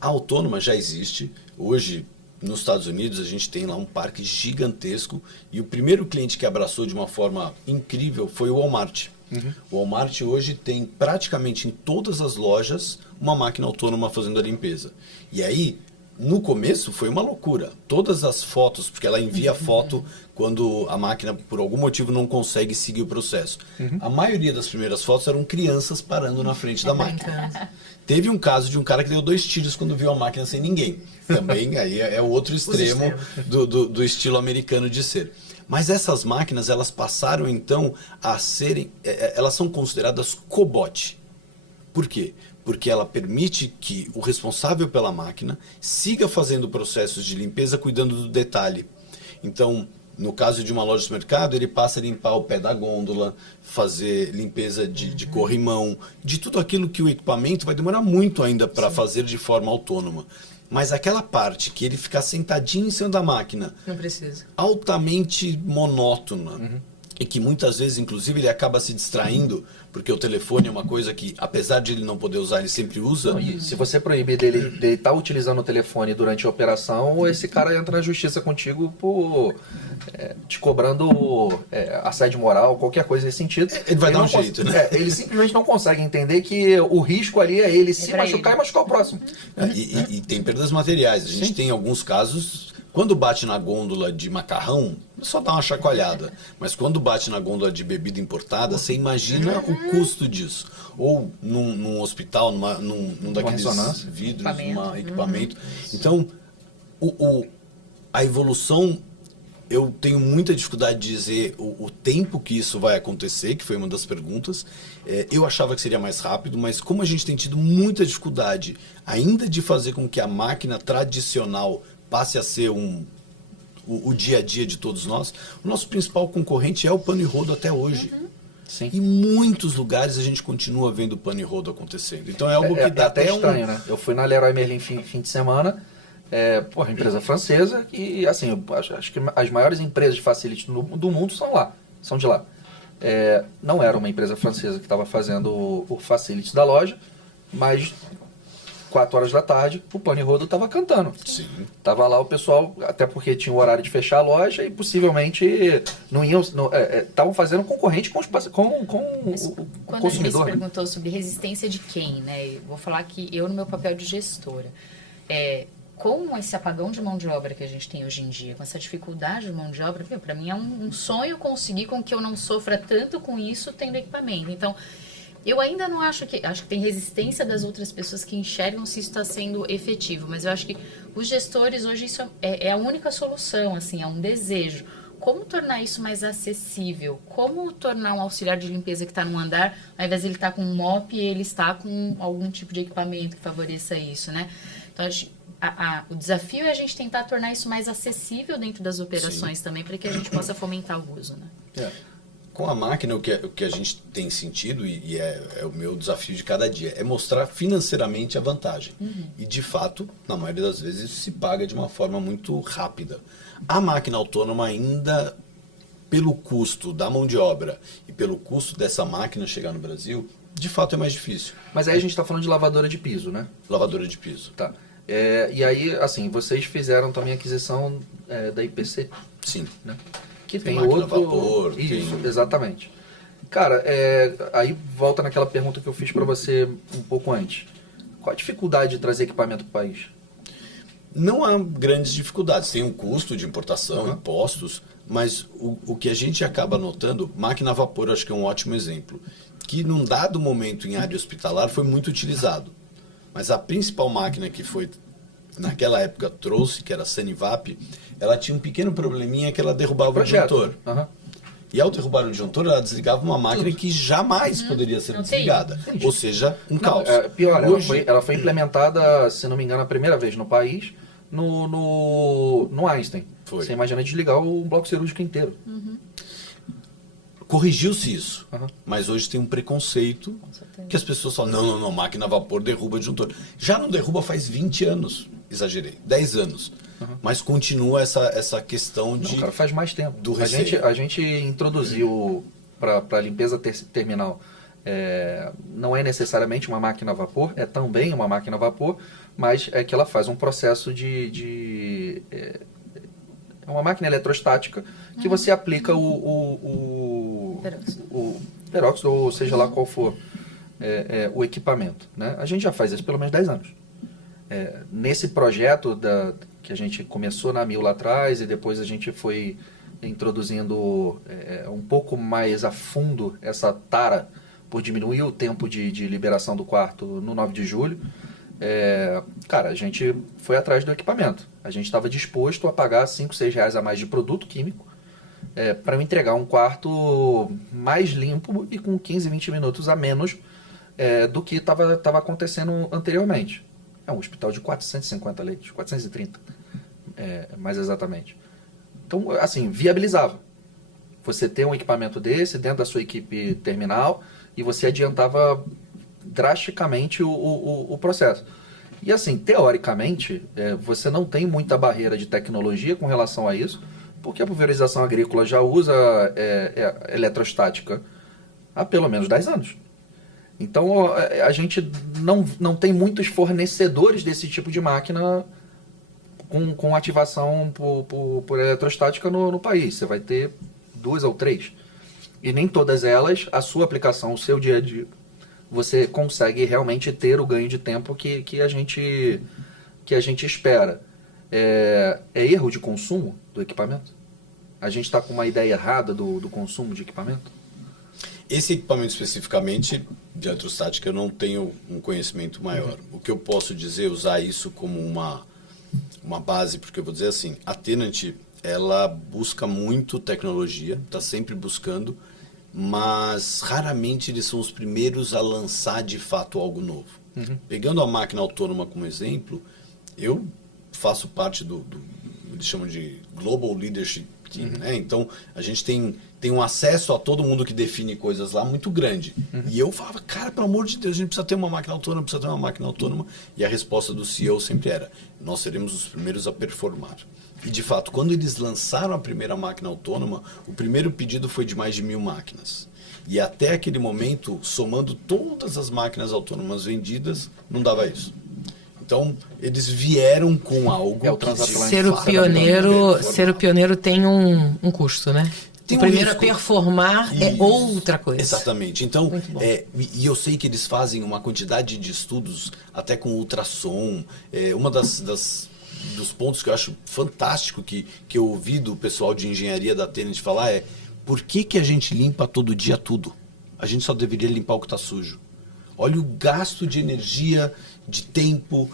A autônoma já existe. Hoje, nos Estados Unidos, a gente tem lá um parque gigantesco. E o primeiro cliente que abraçou de uma forma incrível foi o Walmart. O Walmart hoje tem praticamente em todas as lojas uma máquina autônoma fazendo a limpeza. E aí... No começo foi uma loucura. Todas as fotos, porque ela envia foto quando a máquina, por algum motivo, não consegue seguir o processo. A maioria das primeiras fotos eram crianças parando na frente da máquina. Teve um caso de um cara que deu 2 tiros quando viu a máquina sem ninguém. Também aí é o outro extremo do estilo americano de ser. Mas essas máquinas, elas passaram então a serem... Elas são consideradas cobot. Por quê? Porque ela permite que o responsável pela máquina siga fazendo processos de limpeza, cuidando do detalhe. Então, no caso de uma loja de mercado, ele passa a limpar o pé da gôndola, fazer limpeza de corrimão, de tudo aquilo que o equipamento vai demorar muito ainda para fazer de forma autônoma. Mas aquela parte que ele ficar sentadinho em cima da máquina, Não precisa. altamente monótona, e que muitas vezes, inclusive, ele acaba se distraindo, porque o telefone é uma coisa que, apesar de ele não poder usar, ele sempre usa. E se você proibir dele estar utilizando o telefone durante a operação, esse cara entra na justiça contigo por te cobrando assédio moral, qualquer coisa nesse sentido. Ele vai dar um jeito, né? Ele simplesmente não consegue entender que o risco ali é ele se machucar e machucar o próximo. E tem perdas materiais. A gente tem alguns casos... Quando bate na gôndola de macarrão, só dá uma chacoalhada. Mas quando bate na gôndola de bebida importada, você imagina o custo disso. Ou num hospital, num daqueles vidros, equipamento. Então, a evolução Eu tenho muita dificuldade de dizer o tempo que isso vai acontecer, que foi uma das perguntas. Eu achava que seria mais rápido, mas como a gente tem tido muita dificuldade ainda de fazer com que a máquina tradicional passe a ser o dia a dia de todos nós, o nosso principal concorrente é o pano e rodo até hoje. Sim. Em muitos lugares a gente continua vendo pano e rodo acontecendo. Então é algo que dá até estranho, né? Eu fui na Leroy Merlin fim de semana, empresa francesa, e assim, eu acho que as maiores empresas de facility do mundo são de lá. Não era uma empresa francesa que estava fazendo o facility da loja, mas 4 horas da tarde o pano e rodo estava cantando. Sim. Tava lá o pessoal, até porque tinha o horário de fechar a loja e possivelmente não iam, estavam fazendo concorrente com o Quando consumidor. a Alice perguntou sobre resistência de quem, né? Eu vou falar que eu, no meu papel de gestora, com esse apagão de mão de obra que a gente tem hoje em dia, com essa dificuldade de mão de obra, para mim é um sonho conseguir com que eu não sofra tanto com isso tendo equipamento. Então, eu ainda não acho que tem resistência das outras pessoas que enxergam se isso está sendo efetivo, mas eu acho que os gestores hoje isso é a única solução, assim, é um desejo. Como tornar isso mais acessível? Como tornar um auxiliar de limpeza que está num andar, ao invés de ele estar com um mop, ele está com algum tipo de equipamento que favoreça isso, né? Então, o desafio é a gente tentar tornar isso mais acessível dentro das operações Sim. também, para que a gente possa fomentar o uso, né? Com a máquina, o que a gente tem sentido, e é o meu desafio de cada dia, é mostrar financeiramente a vantagem. E, de fato, na maioria das vezes, isso se paga de uma forma muito rápida. A máquina autônoma ainda, pelo custo da mão de obra e pelo custo dessa máquina chegar no Brasil, de fato é mais difícil. Mas aí a gente está falando de lavadora de piso, né? Lavadora de piso. Tá. E aí, assim, vocês fizeram também a aquisição da IPC. Sim. Né? Que tem tem outro... vapor. Isso, exatamente. Cara, aí volta naquela pergunta que eu fiz para você um pouco antes. Qual a dificuldade de trazer equipamento para o país? Não há grandes dificuldades. Tem um custo de importação, impostos, mas o que a gente acaba notando, máquina a vapor, eu acho que é um ótimo exemplo, que num dado momento em área hospitalar foi muito utilizado. Mas a principal máquina que foi, naquela época, trouxe, que era a Sanivap, ela tinha um pequeno probleminha que ela derrubava o disjuntor. E ao derrubar o disjuntor, ela desligava uma máquina que jamais poderia ser desligada. Ou seja, um caos. Pior, ela foi implementada, se não me engano, a primeira vez no país, no Einstein. Foi. Você imagina desligar o bloco cirúrgico inteiro. Corrigiu-se isso, mas hoje tem um preconceito que as pessoas falam, não, máquina a vapor derruba o disjuntor. Já não derruba faz 20 anos, exagerei, 10 anos. Mas continua essa questão de... Não, cara, faz mais tempo. Do a gente introduziu para a limpeza terminal, não é necessariamente uma máquina a vapor, é também uma máquina a vapor, mas é que ela faz um processo é uma máquina eletrostática que você aplica o peróxido, ou seja lá qual for o equipamento. Né? A gente já faz isso pelo menos 10 anos. Nesse projeto que a gente começou na Mil lá atrás e depois a gente foi introduzindo um pouco mais a fundo essa tara por diminuir o tempo de liberação do quarto no 9 de julho, cara, a gente foi atrás do equipamento. A gente estava disposto a pagar R$5, R$6 a mais de produto químico para eu entregar um quarto mais limpo e com 15, 20 minutos a menos do que estava acontecendo anteriormente. É um hospital de 450 leitos, 430, mais exatamente. Então, assim, viabilizava. Você ter um equipamento desse dentro da sua equipe terminal e você adiantava drasticamente o processo. E assim, teoricamente, você não tem muita barreira de tecnologia com relação a isso, porque a pulverização agrícola já usa eletrostática há pelo menos 10 anos. Então, a gente não tem muitos fornecedores desse tipo de máquina com ativação por eletrostática no país. Você vai ter 2 ou 3. E nem todas elas, a sua aplicação, o seu dia a dia, você consegue realmente ter o ganho de tempo que a gente espera. É erro de consumo do equipamento? A gente está com uma ideia errada do consumo de equipamento? Esse equipamento especificamente de eletrostática eu não tenho um conhecimento maior. O que eu posso dizer, usar isso como uma base, porque eu vou dizer assim, a Tenant ela busca muito tecnologia, está sempre buscando, mas raramente eles são os primeiros a lançar de fato algo novo. Pegando a máquina autônoma como exemplo, eu faço parte eles chamam de Global Leadership Team, né? Então a gente tem um acesso a todo mundo que define coisas lá muito grande. E eu falava, cara, pelo amor de Deus, a gente precisa ter uma máquina autônoma, precisa ter uma máquina autônoma. E a resposta do CEO sempre era, nós seremos os primeiros a performar. E de fato, quando eles lançaram a primeira máquina autônoma, o primeiro pedido foi de mais de 1.000 máquinas. E até aquele momento, somando todas as máquinas autônomas vendidas, não dava isso. Então, eles vieram com algo... É o transatlântico. Ser o pioneiro tem um custo, né? Tem o primeiro risco. a performar é Isso. outra coisa. Exatamente. Então, Muito bom. e eu sei que eles fazem uma quantidade de estudos, até com ultrassom. Uma dos pontos que eu acho fantástico que eu ouvi do pessoal de engenharia da Tenet falar é: por que a gente limpa todo dia tudo? A gente só deveria limpar o que está sujo. Olha o gasto de energia, de tempo,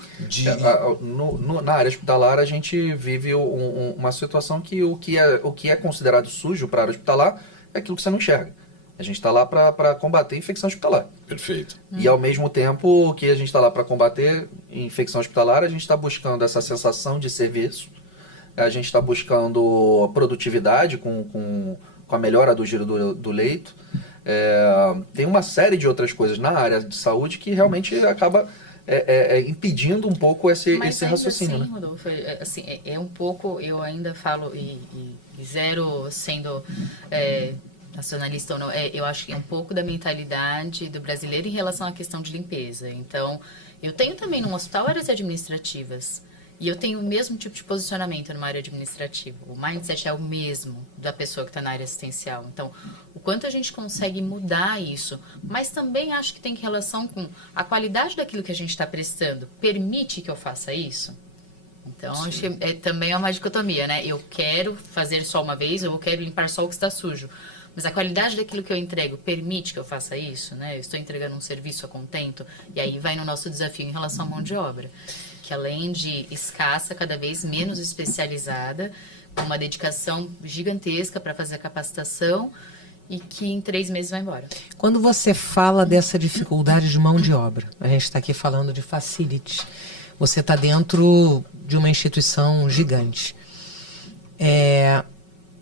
Na área hospitalar, a gente vive uma situação que o que é considerado sujo para a área hospitalar é aquilo que você não enxerga. A gente está lá para combater infecção hospitalar. Perfeito. E ao mesmo tempo que a gente está lá para combater infecção hospitalar, a gente está buscando essa sensação de serviço, a gente está buscando produtividade com a melhora do giro do leito. Tem uma série de outras coisas na área de saúde que realmente acaba impedindo um pouco esse raciocínio. Assim, Rodolfo, é um pouco, eu ainda falo, e zero sendo nacionalista ou não, eu acho que é um pouco da mentalidade do brasileiro em relação à questão de limpeza. Então, eu tenho também no hospital áreas administrativas, e eu tenho o mesmo tipo de posicionamento numa área administrativa. O mindset é o mesmo da pessoa que está na área assistencial. Então, o quanto a gente consegue mudar isso, mas também acho que tem relação com a qualidade daquilo que a gente está prestando. Permite que eu faça isso? Então, acho que também é uma dicotomia, né? Eu quero fazer só uma vez, ou eu quero limpar só o que está sujo. Mas a qualidade daquilo que eu entrego permite que eu faça isso, né? Eu estou entregando um serviço a contento. E aí vai no nosso desafio em relação à mão de obra, que além de escassa, cada vez menos especializada, com uma dedicação gigantesca para fazer a capacitação e que em 3 meses vai embora. Quando você fala dessa dificuldade de mão de obra, a gente está aqui falando de facility, você está dentro de uma instituição gigante.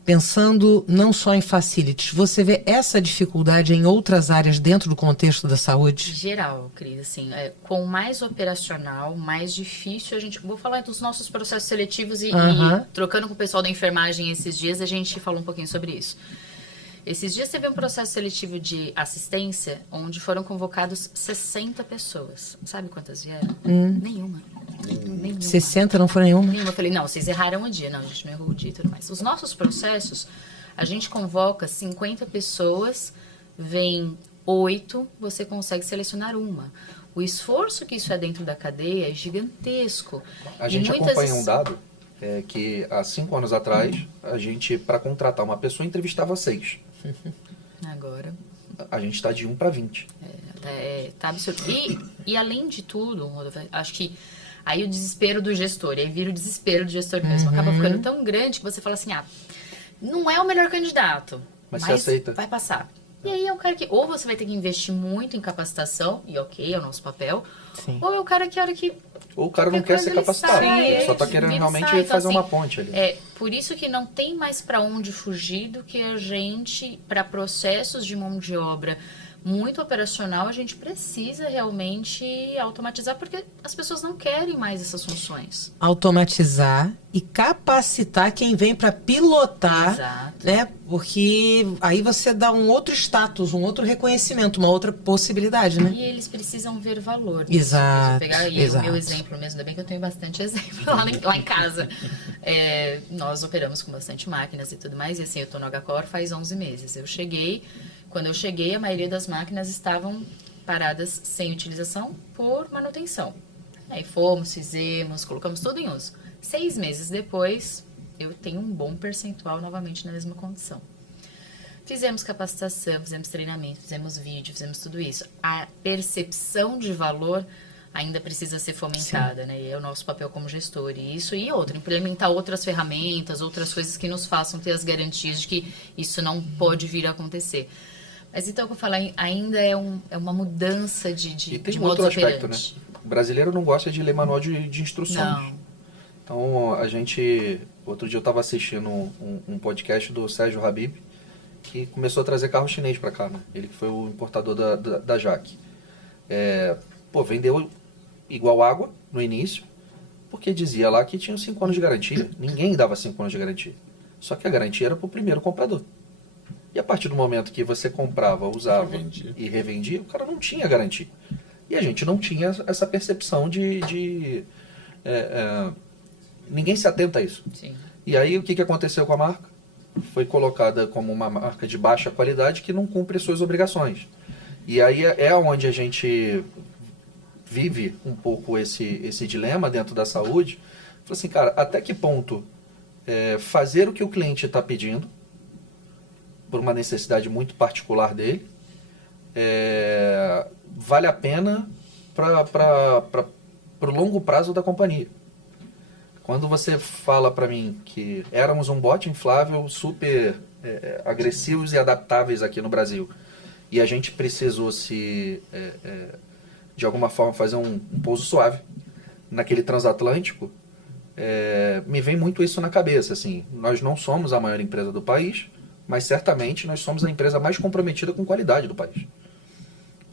Pensando não só em facilities, você vê essa dificuldade em outras áreas dentro do contexto da saúde? Geral, Cris, assim, com mais operacional, mais difícil a gente... Vou falar dos nossos processos seletivos e trocando com o pessoal da enfermagem esses dias, a gente falou um pouquinho sobre isso. Esses dias teve um processo seletivo de assistência, onde foram convocados 60 pessoas. Sabe quantas vieram? Nenhuma. 60 não foi nenhuma? Eu falei, não, vocês erraram o dia. Não, a gente não errou o dia e tudo mais. Os nossos processos, a gente convoca 50 pessoas, vem 8, você consegue selecionar uma. O esforço que isso é dentro da cadeia é gigantesco. A gente acompanha um dado que há 5 anos atrás, a gente, para contratar uma pessoa, entrevistava 6. Agora... A gente está de 1 para 20. Tá absurdo. E além de tudo, Rodolfo, acho que aí o desespero do gestor, aí vira o desespero do gestor mesmo. Acaba ficando tão grande que você fala assim, não é o melhor candidato, mas você aceita. Vai passar. E aí é o cara que ou você vai ter que investir muito em capacitação, e ok, é o nosso papel, Sim. ou é o cara que a hora que... Ou o cara não quer ser capacitado, ele só está querendo realmente fazer então, assim, uma ponte ali. Por isso que não tem mais para onde fugir do que a gente, para processos de mão de obra muito operacional, a gente precisa realmente automatizar, porque as pessoas não querem mais essas funções. Automatizar e capacitar quem vem para pilotar, Exato. né? Porque aí você dá um outro status, um outro reconhecimento, uma outra possibilidade, né? E eles precisam ver valor. Exato, Vou pegar aí exato. o meu exemplo mesmo, ainda bem que eu tenho bastante exemplo lá em casa. Nós operamos com bastante máquinas e tudo mais, e assim, eu estou no HCOR faz 11 meses. Quando eu cheguei, a maioria das máquinas estavam paradas sem utilização por manutenção. Aí fizemos, colocamos tudo em uso. 6 meses depois, eu tenho um bom percentual novamente na mesma condição. Fizemos capacitação, fizemos treinamento, fizemos vídeo, fizemos tudo isso. A percepção de valor, ainda precisa ser fomentada, né? E é o nosso papel como gestor. E isso e outro, implementar outras ferramentas, outras coisas que nos façam ter as garantias de que isso não pode vir a acontecer. Mas então, o que eu falo, ainda é uma mudança de E tem de um outro modus aspecto, né? operandi. O brasileiro não gosta de ler manual de instruções. Não. Então, outro dia eu estava assistindo um podcast do Sérgio Habib, que começou a trazer carro chinês para cá, né? Ele que foi o importador da Jaque. Vendeu igual água no início, porque dizia lá que tinha 5 anos de garantia. Ninguém dava 5 anos de garantia. Só que a garantia era para o primeiro comprador. E a partir do momento que você comprava, usava e revendia, o cara não tinha garantia. E a gente não tinha essa percepção ninguém se atenta a isso. Sim. E aí o que aconteceu com a marca? Foi colocada como uma marca de baixa qualidade que não cumpre suas obrigações. E aí é onde a gente vive um pouco esse dilema dentro da saúde. Fala assim, cara, até que ponto fazer o que o cliente está pedindo, por uma necessidade muito particular dele, vale a pena para o longo prazo da companhia. Quando você fala para mim que éramos um bote inflável super agressivos e adaptáveis aqui no Brasil, e a gente precisou de alguma forma fazer um pouso suave naquele transatlântico, me vem muito isso na cabeça. Assim, nós não somos a maior empresa do país, mas certamente nós somos a empresa mais comprometida com qualidade do país.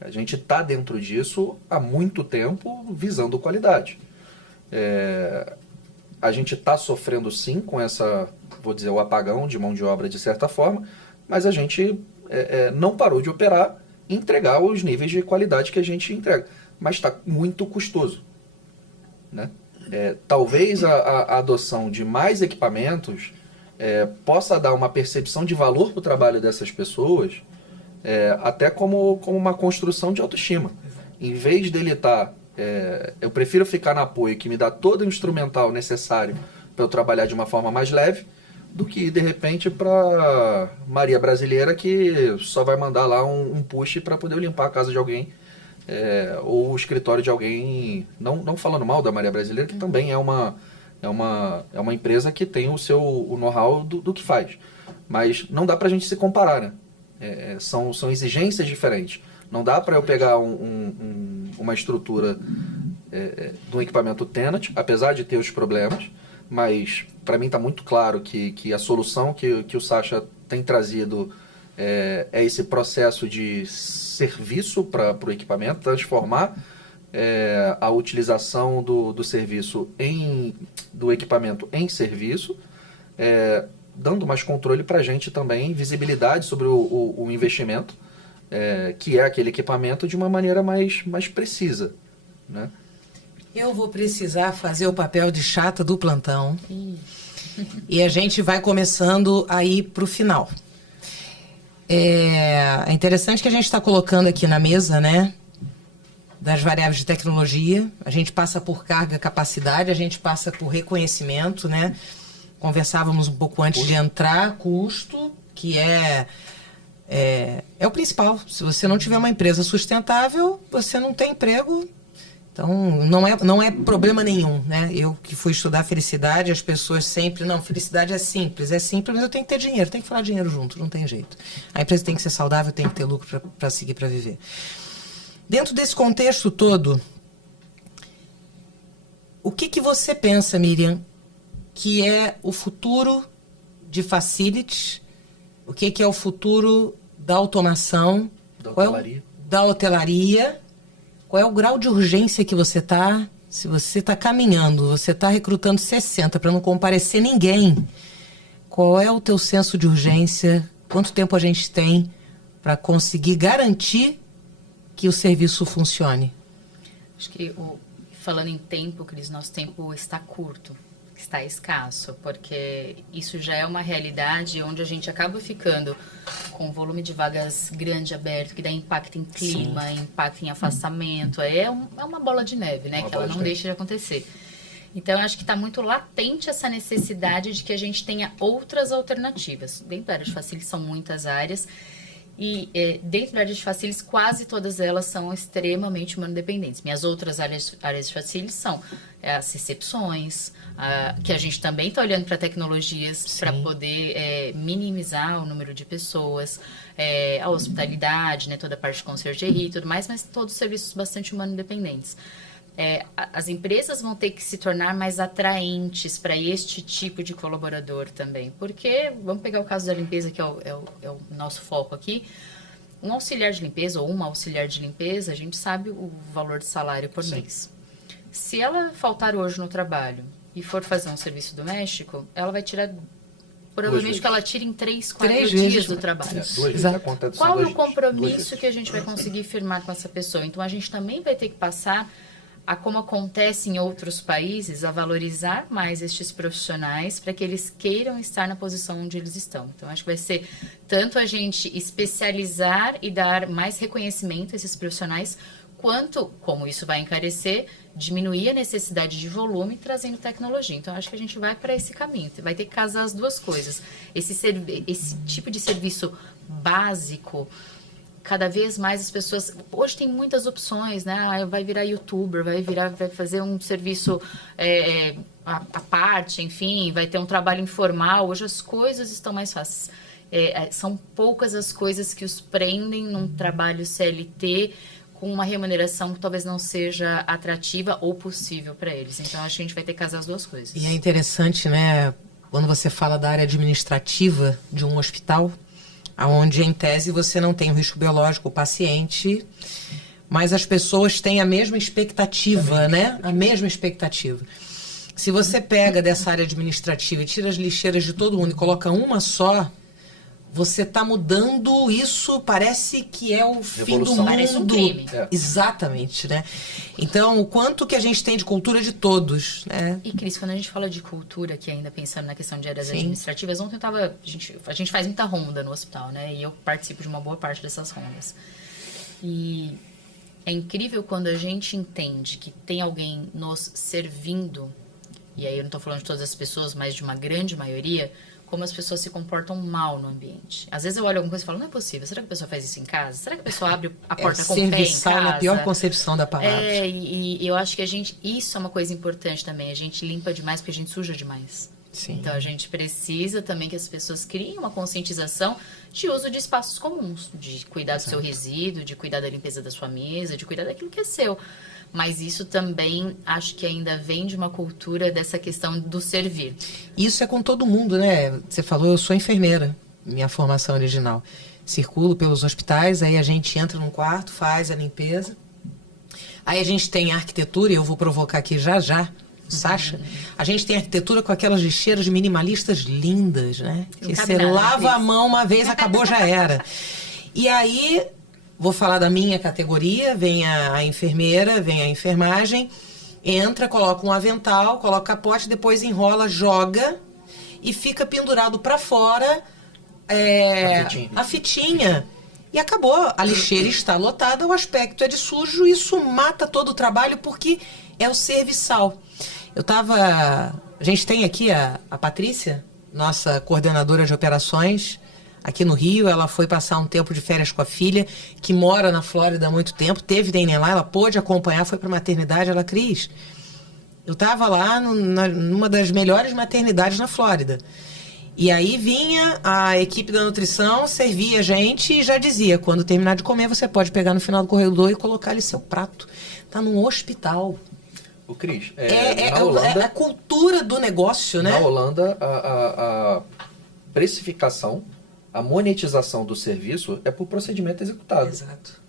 A gente está dentro disso há muito tempo, visando qualidade. A gente está sofrendo sim com o apagão de mão de obra de certa forma, mas a gente não parou de operar e entregar os níveis de qualidade que a gente entrega. Mas está muito custoso, né? Talvez a adoção de mais equipamentos possa dar uma percepção de valor para o trabalho dessas pessoas, até como uma construção de autoestima. Em vez dele estar... eu prefiro ficar no apoio que me dá todo o instrumental necessário para eu trabalhar de uma forma mais leve, do que de repente para Maria Brasileira, que só vai mandar lá um push para poder limpar a casa de alguém, ou o escritório de alguém. Não falando mal da Maria Brasileira, que também é uma empresa que tem o know-how do que faz. Mas não dá para a gente se comparar, né? São exigências diferentes. Não dá para eu pegar uma estrutura de um equipamento Tenet, apesar de ter os problemas, mas para mim está muito claro que a solução que o Sacha tem trazido é esse processo de serviço para o equipamento, transformar a utilização do serviço do equipamento em serviço, dando mais controle para a gente também, visibilidade sobre o investimento, que é aquele equipamento, de uma maneira mais precisa, né? Eu vou precisar fazer o papel de chata do plantão. E a gente vai começando a ir para o final. É interessante que a gente está colocando aqui na mesa, né, das variáveis de tecnologia. A gente passa por carga, capacidade, a gente passa por reconhecimento, né? Conversávamos um pouco antes de entrar, custo, que é o principal. Se você não tiver uma empresa sustentável, você não tem emprego. Então, não é problema nenhum, né? Eu que fui estudar felicidade, as pessoas sempre... Não, felicidade é simples, mas eu tenho que ter dinheiro, tem que falar dinheiro junto, não tem jeito. A empresa tem que ser saudável, tem que ter lucro para seguir, para viver. Dentro desse contexto todo, o que você pensa, Miriam, que é o futuro de facilities? O que é o futuro da automação? Da hotelaria? Qual é o grau de urgência que você está? Se você está caminhando, você está recrutando 60 para não comparecer ninguém, qual é o teu senso de urgência? Quanto tempo a gente tem para conseguir garantir que o serviço funcione? Acho que, falando em tempo, Cris, nosso tempo está curto, está escasso, porque isso já é uma realidade onde a gente acaba ficando com um volume de vagas grande aberto, que dá impacto em clima, sim, impacto em afastamento. É uma bola de neve, né? Que ela não deixa de acontecer. Então, eu acho que está muito latente essa necessidade de que a gente tenha outras alternativas. Dentro da área de facilities são muitas áreas. E dentro da área de facilities, quase todas elas são extremamente humanodependentes. Minhas outras áreas de facilities são as recepções, que a gente também está olhando para tecnologias para poder minimizar o número de pessoas, a hospitalidade, né, toda a parte de conciergerie e tudo mais, mas todos serviços bastante humanodependentes. As empresas vão ter que se tornar mais atraentes para este tipo de colaborador também. Porque, vamos pegar o caso da limpeza, que é o nosso foco aqui. Um auxiliar de limpeza ou uma auxiliar de limpeza, a gente sabe o valor de salário por mês. Se ela faltar hoje no trabalho e for fazer um serviço doméstico, ela vai tirar... Provavelmente que ela tire em 3, 4 dias do trabalho. Qual é o compromisso que a gente vai conseguir firmar com essa pessoa? Então, a gente também vai ter que passar a, como acontece em outros países, a valorizar mais estes profissionais para que eles queiram estar na posição onde eles estão. Então, acho que vai ser tanto a gente especializar e dar mais reconhecimento a esses profissionais, quanto, como isso vai encarecer, diminuir a necessidade de volume trazendo tecnologia. Então, acho que a gente vai para esse caminho. Vai ter que casar as duas coisas. Esse tipo de serviço básico, cada vez mais as pessoas... Hoje tem muitas opções, né? Vai virar youtuber, vai fazer um serviço à parte, enfim, vai ter um trabalho informal. Hoje as coisas estão mais fáceis. São poucas as coisas que os prendem num trabalho CLT com uma remuneração que talvez não seja atrativa ou possível para eles. Então, acho que a gente vai ter que casar as duas coisas. E é interessante, né? Quando você fala da área administrativa de um hospital, onde, em tese, você não tem o risco biológico, o paciente, mas as pessoas têm a mesma expectativa, né? A mesma expectativa. Se você pega dessa área administrativa e tira as lixeiras de todo mundo e coloca uma só, você está mudando isso, parece que é o fim do mundo. Parece um crime. Exatamente, né? Então, o quanto que a gente tem de cultura de todos, né? E, Cris, quando a gente fala de cultura, aqui ainda pensando na questão de áreas administrativas, ontem a gente faz muita ronda no hospital, né? E eu participo de uma boa parte dessas rondas. E é incrível quando a gente entende que tem alguém nos servindo, e aí eu não estou falando de todas as pessoas, mas de uma grande maioria, como as pessoas se comportam mal no ambiente. Às vezes eu olho alguma coisa e falo, não é possível, será que a pessoa faz isso em casa? Será que a pessoa abre a porta com o pé em casa? Na pior concepção da palavra. E eu acho que isso é uma coisa importante também, a gente limpa demais porque a gente suja demais. Sim. Então a gente precisa também que as pessoas criem uma conscientização de uso de espaços comuns, de cuidar do seu resíduo, de cuidar da limpeza da sua mesa, de cuidar daquilo que é seu. Mas isso também, acho que ainda vem de uma cultura dessa questão do servir. Isso é com todo mundo, né? Você falou, eu sou enfermeira, minha formação original. Circulo pelos hospitais, aí a gente entra num quarto, faz a limpeza. Aí a gente tem a arquitetura, e eu vou provocar aqui já, Sacha. A gente tem arquitetura com aquelas lixeiras minimalistas lindas, né? Que você lava a mão uma vez, acabou, já era. E aí... Vou falar da minha categoria, vem a enfermeira, vem a enfermagem, entra, coloca um avental, coloca capote, depois enrola, joga e fica pendurado para fora a fitinha. E acabou. A lixeira está lotada, o aspecto é de sujo, isso mata todo o trabalho porque é o serviçal. A gente tem aqui a Patrícia, nossa coordenadora de operações, aqui no Rio. Ela foi passar um tempo de férias com a filha, que mora na Flórida há muito tempo, teve neném lá, ela pôde acompanhar, foi para a maternidade. Ela, Cris, eu estava lá numa das melhores maternidades na Flórida. E aí vinha a equipe da nutrição, servia a gente e já dizia, quando terminar de comer, você pode pegar no final do corredor e colocar ali seu prato. Está num hospital. O Cris, a cultura do negócio, né? Na Holanda, a precificação, a monetização do serviço é por procedimento executado. Exato.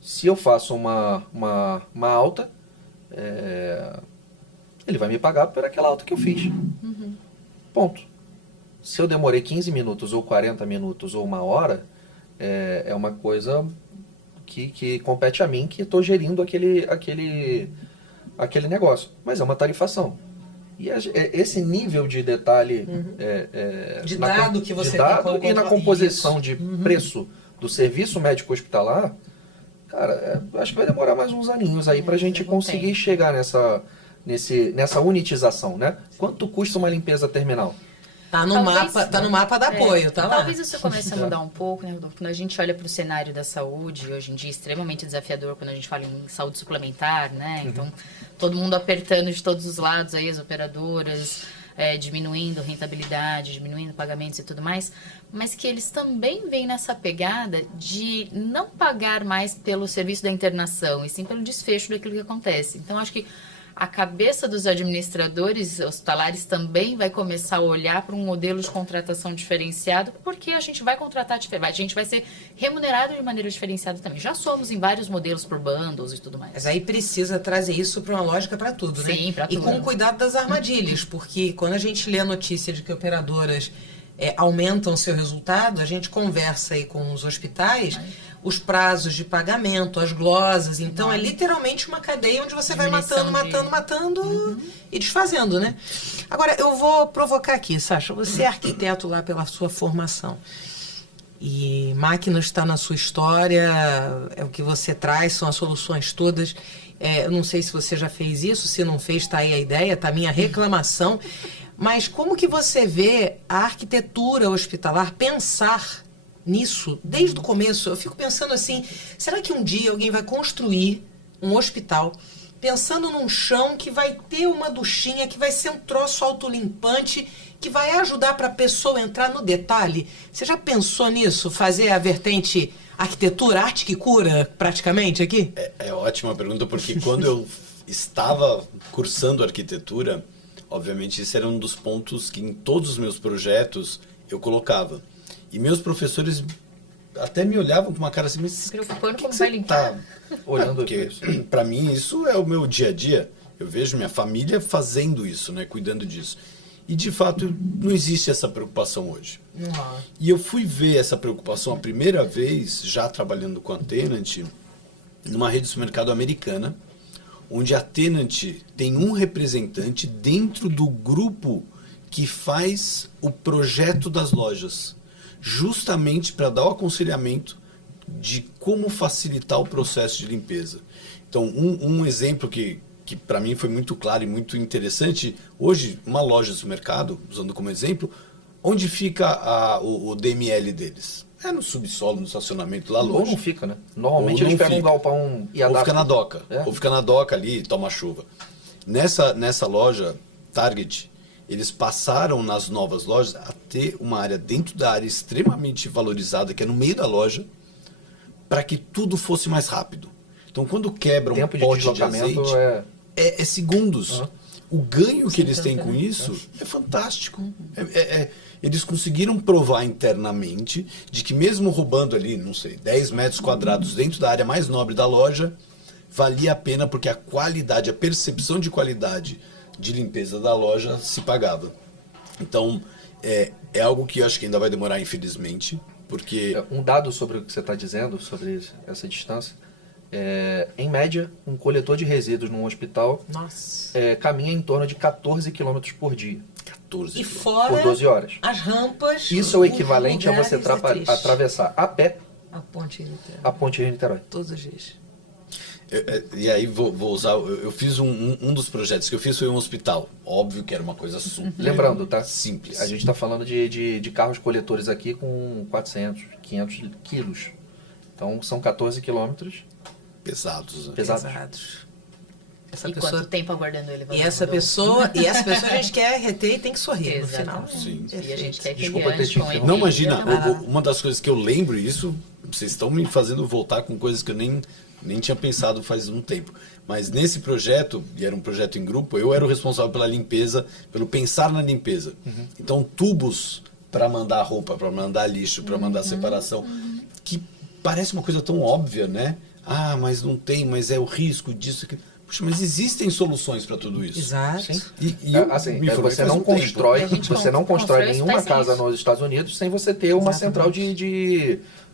Se eu faço uma alta, ele vai me pagar por aquela alta que eu fiz. Uhum. Ponto. Se eu demorei 15 minutos, ou 40 minutos, ou uma hora, é uma coisa que compete a mim, que estou gerindo aquele negócio. Mas é uma tarifação. E esse nível de detalhe de dado que você tem e na composição de preço do serviço médico hospitalar, cara, acho que vai demorar mais uns aninhos aí para a gente conseguir chegar nessa unitização, né? Quanto custa uma limpeza terminal? Tá no mapa da apoio, tá lá. Talvez isso comece a mudar um pouco, né, Rodolfo? Quando a gente olha para o cenário da saúde, hoje em dia, extremamente desafiador quando a gente fala em saúde suplementar, né? Então, todo mundo apertando de todos os lados aí, as operadoras, diminuindo rentabilidade, diminuindo pagamentos e tudo mais, mas que eles também vêm nessa pegada de não pagar mais pelo serviço da internação, e sim pelo desfecho daquilo que acontece. Então, acho que a cabeça dos administradores hospitalares também vai começar a olhar para um modelo de contratação diferenciado, porque a gente vai contratar diferente, a gente vai ser remunerado de maneira diferenciada também. Já somos em vários modelos por bundles e tudo mais. Mas aí precisa trazer isso para uma lógica para tudo, né? Sim, para tudo. E com cuidado das armadilhas, porque quando a gente lê a notícia de que operadoras aumentam seu resultado, a gente conversa aí com os hospitais, os prazos de pagamento, as glosas. Então, é literalmente uma cadeia onde você vai matando e desfazendo, né? Agora, eu vou provocar aqui, Sasha. Você é arquiteto lá pela sua formação. E máquina está na sua história, é o que você traz, são as soluções todas. Eu não sei se você já fez isso, se não fez, está aí a ideia, está a minha reclamação. Mas como que você vê a arquitetura hospitalar pensar nisso desde o começo? Eu fico pensando assim, será que um dia alguém vai construir um hospital pensando num chão que vai ter uma duchinha, que vai ser um troço autolimpante, que vai ajudar para a pessoa entrar no detalhe? Você já pensou nisso? Fazer a vertente arquitetura, arte que cura praticamente aqui? É ótima pergunta, porque quando eu estava cursando arquitetura, obviamente esse era um dos pontos que em todos os meus projetos eu colocava. E meus professores até me olhavam com uma cara assim, mas preocupando como vai limpar? Olhando, porque para mim isso é o meu dia a dia. Eu vejo minha família fazendo isso, né, cuidando disso. E de fato não existe essa preocupação hoje. E eu fui ver essa preocupação a primeira vez, já trabalhando com a Tenant, numa rede de supermercado americana, onde a Tenant tem um representante dentro do grupo que faz o projeto das lojas, justamente para dar o aconselhamento de como facilitar o processo de limpeza. Então, um exemplo que para mim foi muito claro e muito interessante, hoje, uma loja de supermercado, usando como exemplo, onde fica o DML deles? É no subsolo, no estacionamento, lá longe. Ou não fica, né? Normalmente eles pegam um galpão e adaptam. Ou fica na doca. Ou fica na doca ali e toma chuva. Nessa loja, Target, eles passaram nas novas lojas a ter uma área dentro da área extremamente valorizada, que é no meio da loja, para que tudo fosse mais rápido. Então, quando quebra um pote de azeite, é segundos. O ganho que eles têm com isso é fantástico. Eles conseguiram provar internamente de que mesmo roubando ali, não sei, 10 metros quadrados dentro da área mais nobre da loja, valia a pena porque a qualidade, a percepção de qualidade de limpeza da loja se pagava. Então, é algo que eu acho que ainda vai demorar, infelizmente, porque... Um dado sobre o que você está dizendo, sobre essa distância, em média, um coletor de resíduos num hospital caminha em torno de 14 km por dia. 14 fora por 12 horas. As rampas... Isso é o equivalente a você atravessar a pé a Ponte Rio-Niterói. A Ponte Rio-Niterói. Todos os dias. E aí vou usar, eu fiz um dos projetos que eu fiz foi um hospital. Óbvio que era uma coisa super. Lembrando, tá? Simples. A gente está falando de carros coletores aqui com 400, 500 quilos. Então são 14 quilômetros. Pesados. E quanto tempo aguardando ele? E essa pessoa a gente quer reter e tem que sorrir no final. Sim. E a gente quer que Desculpa ele ande com ele. Não, imagina, uma das coisas que eu lembro, isso vocês estão me fazendo voltar com coisas que eu nem tinha pensado faz um tempo. Mas nesse projeto, e era um projeto em grupo, eu era o responsável pela limpeza, pelo pensar na limpeza. Então, tubos para mandar roupa, para mandar lixo, para mandar separação, que parece uma coisa tão óbvia, né? Ah, mas não tem, mas é o risco disso. Puxa, mas existem soluções para tudo isso. Exato. Você não constrói nenhuma casa nos Estados Unidos sem você ter uma central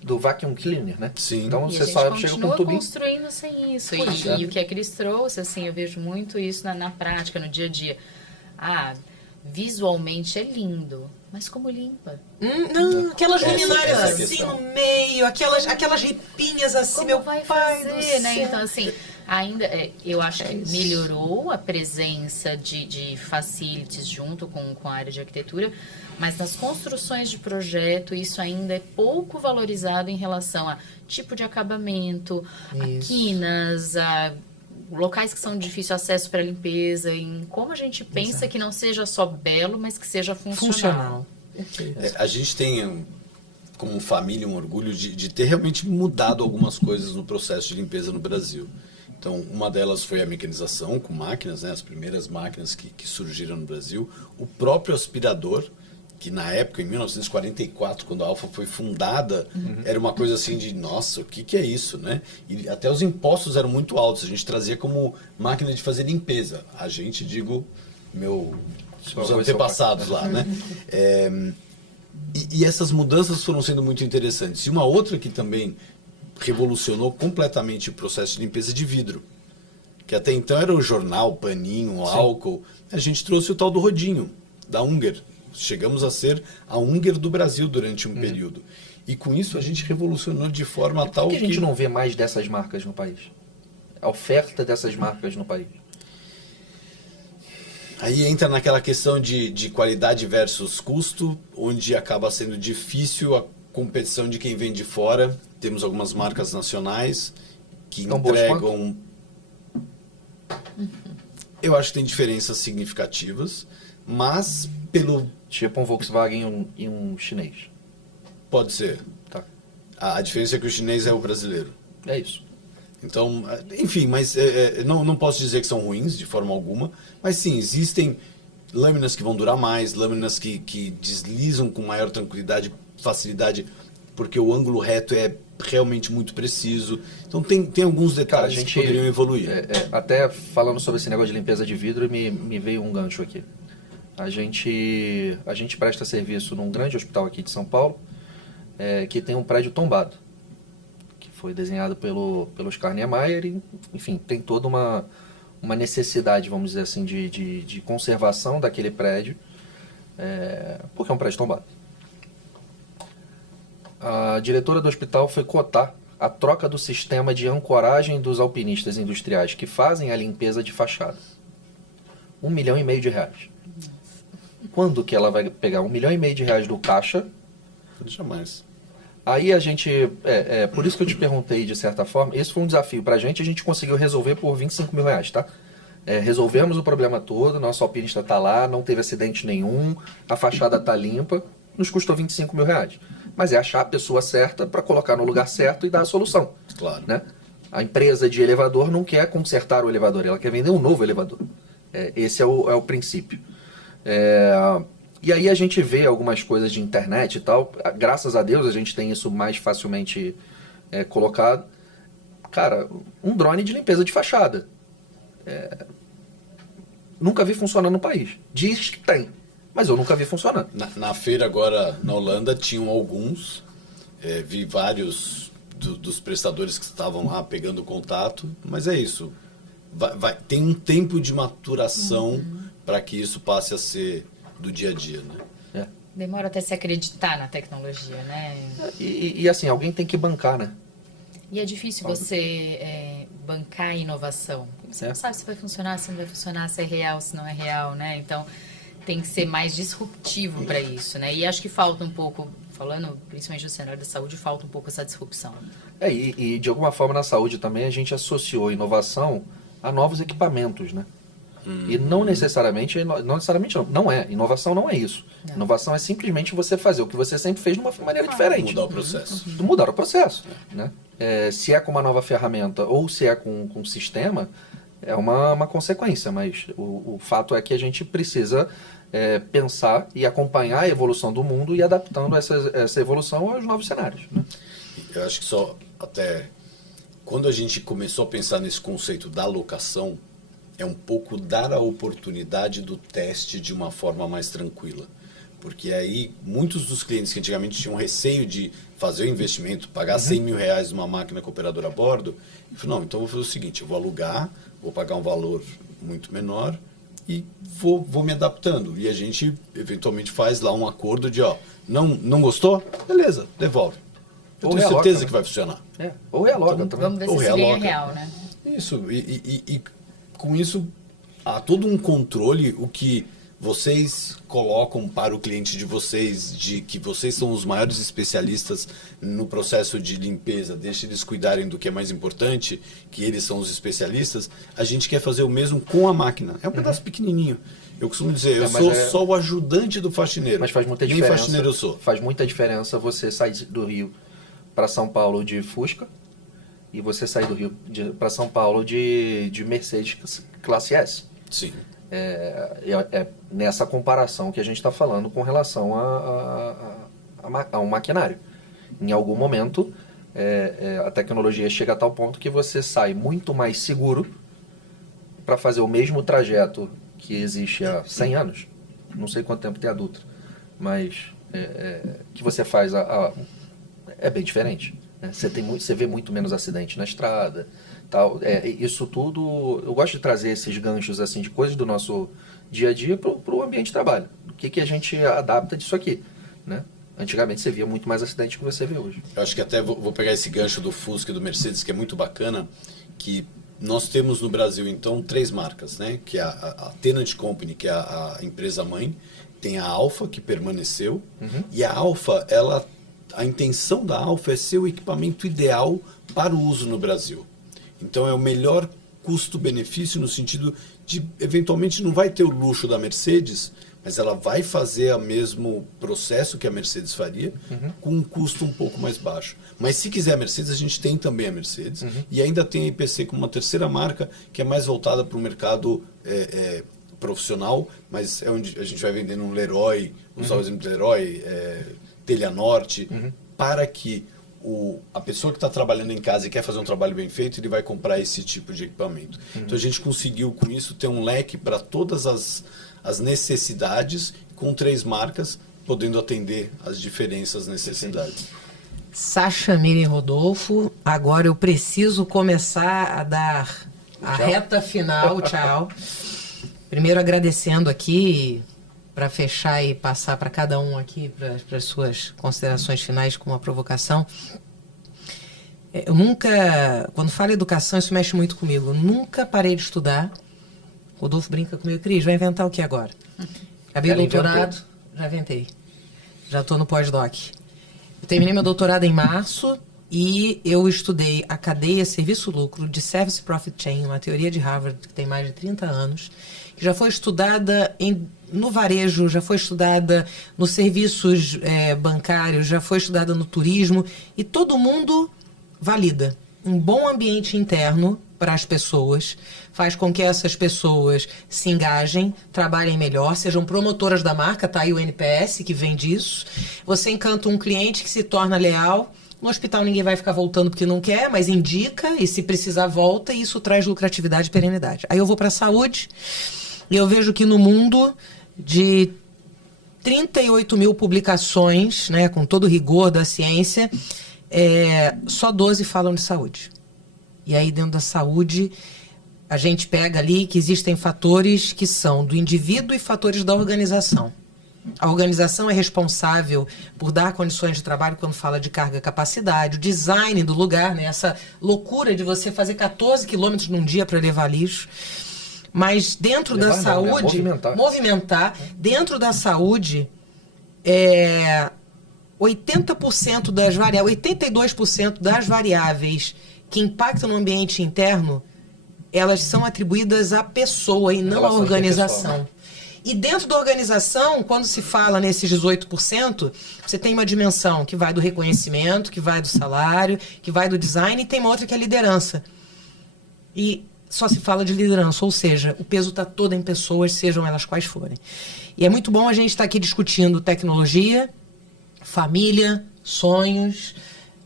do vacuum cleaner, né? Sim. Então e você só chega com um tubinho. Construindo sem isso. E o que a Cris trouxe, assim, eu vejo muito isso na prática, no dia a dia. Visualmente é lindo, mas como limpa? Não, aquelas luminárias assim no meio, aquelas ripinhas assim, como meu vai pai fazer, do céu. né? Então, assim, Ainda, eu acho que melhorou a presença de facilities junto com a área de arquitetura, mas nas construções de projeto isso ainda é pouco valorizado em relação a tipo de acabamento, a quinas, a locais que são de difícil acesso para limpeza, em como a gente pensa que não seja só belo, mas que seja funcional. A gente tem, como família, um orgulho de ter realmente mudado algumas coisas no processo de limpeza no Brasil. Então, uma delas foi a mecanização com máquinas, né? As primeiras máquinas que surgiram no Brasil. O próprio aspirador, que na época, em 1944, quando a Alfa foi fundada, era uma coisa assim de, nossa, o que é isso, né? E até os impostos eram muito altos. A gente trazia como máquina de fazer limpeza. A gente, digo, os antepassados lá, né? E essas mudanças foram sendo muito interessantes. E uma outra que também revolucionou completamente o processo de limpeza de vidro, que até então era o jornal, o paninho, o álcool. A gente trouxe o tal do rodinho, da Unger. Chegamos a ser a Unger do Brasil durante um período. E com isso a gente revolucionou de forma tal que... Por que a gente não vê mais dessas marcas no país? A oferta dessas marcas no país? Aí entra naquela questão de qualidade versus custo, onde acaba sendo difícil a competição de quem vem de fora. Temos algumas marcas nacionais que entregam... Eu acho que tem diferenças significativas, mas pelo... Tipo um Volkswagen e um chinês. Pode ser. Tá. A diferença é que o chinês é o brasileiro. É isso. Então, enfim, mas não posso dizer que são ruins de forma alguma, mas sim, existem lâminas que vão durar mais, lâminas que deslizam com maior tranquilidade, facilidade, porque o ângulo reto é realmente muito preciso. Então tem alguns detalhes que poderiam evoluir. Até falando sobre esse negócio de limpeza de vidro, me veio um gancho aqui. A gente presta serviço num grande hospital aqui de São Paulo, que tem um prédio tombado. Foi desenhado pelo Oscar Niemeyer e, enfim, tem toda uma necessidade, vamos dizer assim, de conservação daquele prédio, porque é um prédio tombado. A diretora do hospital foi cotar a troca do sistema de ancoragem dos alpinistas industriais que fazem a limpeza de fachada. R$1,5 milhão. Quando que ela vai pegar R$1,5 milhão do caixa? Jamais. Aí a gente, por isso que eu te perguntei de certa forma, esse foi um desafio pra gente, a gente conseguiu resolver por R$25 mil, tá? Resolvemos o problema todo, nosso alpinista tá lá, não teve acidente nenhum, a fachada tá limpa, nos custou R$25 mil. Mas é achar a pessoa certa para colocar no lugar certo e dar a solução. Claro. Né? A empresa de elevador não quer consertar o elevador, ela quer vender um novo elevador. Esse é o princípio. E aí a gente vê algumas coisas de internet e tal. Graças a Deus a gente tem isso mais facilmente colocado. Cara, um drone de limpeza de fachada. Nunca vi funcionando no país. Diz que tem, mas eu nunca vi funcionando. Na feira agora na Holanda tinham alguns. Vi vários dos prestadores que estavam lá pegando contato. Mas é isso. Tem um tempo de maturação para que isso passe a ser do dia a dia, né? Demora até se acreditar na tecnologia, né? E assim, alguém tem que bancar, né? E é difícil você bancar a inovação. Você não sabe se vai funcionar, se não vai funcionar, se é real, se não é real, né? Então, tem que ser mais disruptivo para isso, né? E acho que falta um pouco, falando principalmente do cenário da saúde, falta um pouco essa disrupção. E de alguma forma na saúde também a gente associou inovação a novos equipamentos, né? E não necessariamente não é. Inovação não é isso. Não. Inovação é simplesmente você fazer o que você sempre fez de uma maneira diferente. Mudar o processo. Mudar o processo. Né? Se é com uma nova ferramenta ou se é com um sistema, é uma consequência. Mas o fato é que a gente precisa pensar e acompanhar a evolução do mundo e adaptando essa evolução aos novos cenários. Né? Eu acho que só até quando a gente começou a pensar nesse conceito da locação, é um pouco dar a oportunidade do teste de uma forma mais tranquila. Porque aí, muitos dos clientes que antigamente tinham receio de fazer o investimento, pagar R$100 mil numa máquina com operador a bordo, e falou, não, então eu vou fazer o seguinte, eu vou alugar, vou pagar um valor muito menor e vou me adaptando. E a gente, eventualmente, faz lá um acordo de, não gostou? Beleza, devolve. Eu tenho certeza que vai funcionar. Ou realoga também. Vamos ver se isso é real, né? Isso. E com isso, há todo um controle, o que vocês colocam para o cliente de vocês, de que vocês são os maiores especialistas no processo de limpeza, deixe eles cuidarem do que é mais importante, que eles são os especialistas, a gente quer fazer o mesmo com a máquina. É um pedaço pequenininho. Eu costumo dizer, eu sou só o ajudante do faxineiro. Mas faz muita diferença. Nem faxineiro eu sou. Faz muita diferença você sair do Rio para São Paulo de Fusca e você sair do Rio para São Paulo de Mercedes classe S. Sim. É nessa comparação que a gente está falando com relação ao maquinário. Em algum momento, a tecnologia chega a tal ponto que você sai muito mais seguro para fazer o mesmo trajeto que existe há 100 anos. Não sei quanto tempo tem a Dutra, mas que você faz é bem diferente. Né? Você vê muito menos acidente na estrada. Tal. Isso tudo, eu gosto de trazer esses ganchos assim, de coisas do nosso dia a dia para o ambiente de trabalho. O que a gente adapta disso aqui, né? Antigamente você via muito mais acidente que você vê hoje. Eu acho que até vou pegar esse gancho do Fusca e do Mercedes, que é muito bacana, que nós temos no Brasil, então, 3 marcas, né? Que é a Tenant Company, que é a empresa mãe, tem a Alfa, que permaneceu, e a Alfa, a intenção da Alfa é ser o equipamento ideal para o uso no Brasil. Então é o melhor custo-benefício no sentido de, eventualmente, não vai ter o luxo da Mercedes, mas ela vai fazer o mesmo processo que a Mercedes faria, com um custo um pouco mais baixo. Mas se quiser a Mercedes, a gente tem também a Mercedes, e ainda tem a IPC como uma terceira marca, que é mais voltada para o mercado profissional, mas é onde a gente vai vender no Leroy, usar o exemplo do Leroy, Telha Norte, para que a pessoa que está trabalhando em casa e quer fazer um trabalho bem feito, ele vai comprar esse tipo de equipamento. Então a gente conseguiu com isso ter um leque para todas as necessidades, com 3 marcas, podendo atender as diferentes necessidades. Sasha, Miriam, Rodolfo, agora eu preciso começar a dar a reta final, tchau. Primeiro agradecendo aqui, para fechar e passar para cada um aqui, para as suas considerações finais com uma provocação. Eu nunca, quando falo em educação, isso mexe muito comigo. Eu nunca parei de estudar. Rodolfo brinca comigo, Cris, vai inventar o que agora? Acabei o doutorado, já inventei. Já estou no pós-doc. Eu terminei meu doutorado em março e eu estudei a cadeia serviço-lucro de Service Profit Chain, uma teoria de Harvard que tem mais de 30 anos, que já foi estudada no varejo, já foi estudada nos serviços bancários, já foi estudada no turismo, e todo mundo valida. Um bom ambiente interno para as pessoas faz com que essas pessoas se engajem, trabalhem melhor, sejam promotoras da marca, tá aí o NPS que vem disso. Você encanta um cliente que se torna leal. No hospital ninguém vai ficar voltando porque não quer, mas indica, e se precisar volta, e isso traz lucratividade e perenidade. Aí eu vou para a saúde e eu vejo que no mundo de 38 mil publicações, né, com todo o rigor da ciência, só 12 falam de saúde. E aí dentro da saúde a gente pega ali que existem fatores que são do indivíduo e fatores da organização. A organização é responsável por dar condições de trabalho quando fala de carga e capacidade, o design do lugar, né? Essa loucura de você fazer 14 quilômetros num dia para levar lixo. Mas dentro da saúde, movimentar, dentro da saúde, 80% das variáveis, 82% das variáveis que impactam no ambiente interno, elas são atribuídas à pessoa e não à organização. E dentro da organização, quando se fala nesses 18%, você tem uma dimensão que vai do reconhecimento, que vai do salário, que vai do design, e tem uma outra que é a liderança. E só se fala de liderança, ou seja, o peso está todo em pessoas, sejam elas quais forem. E é muito bom a gente estar aqui discutindo tecnologia, família, sonhos,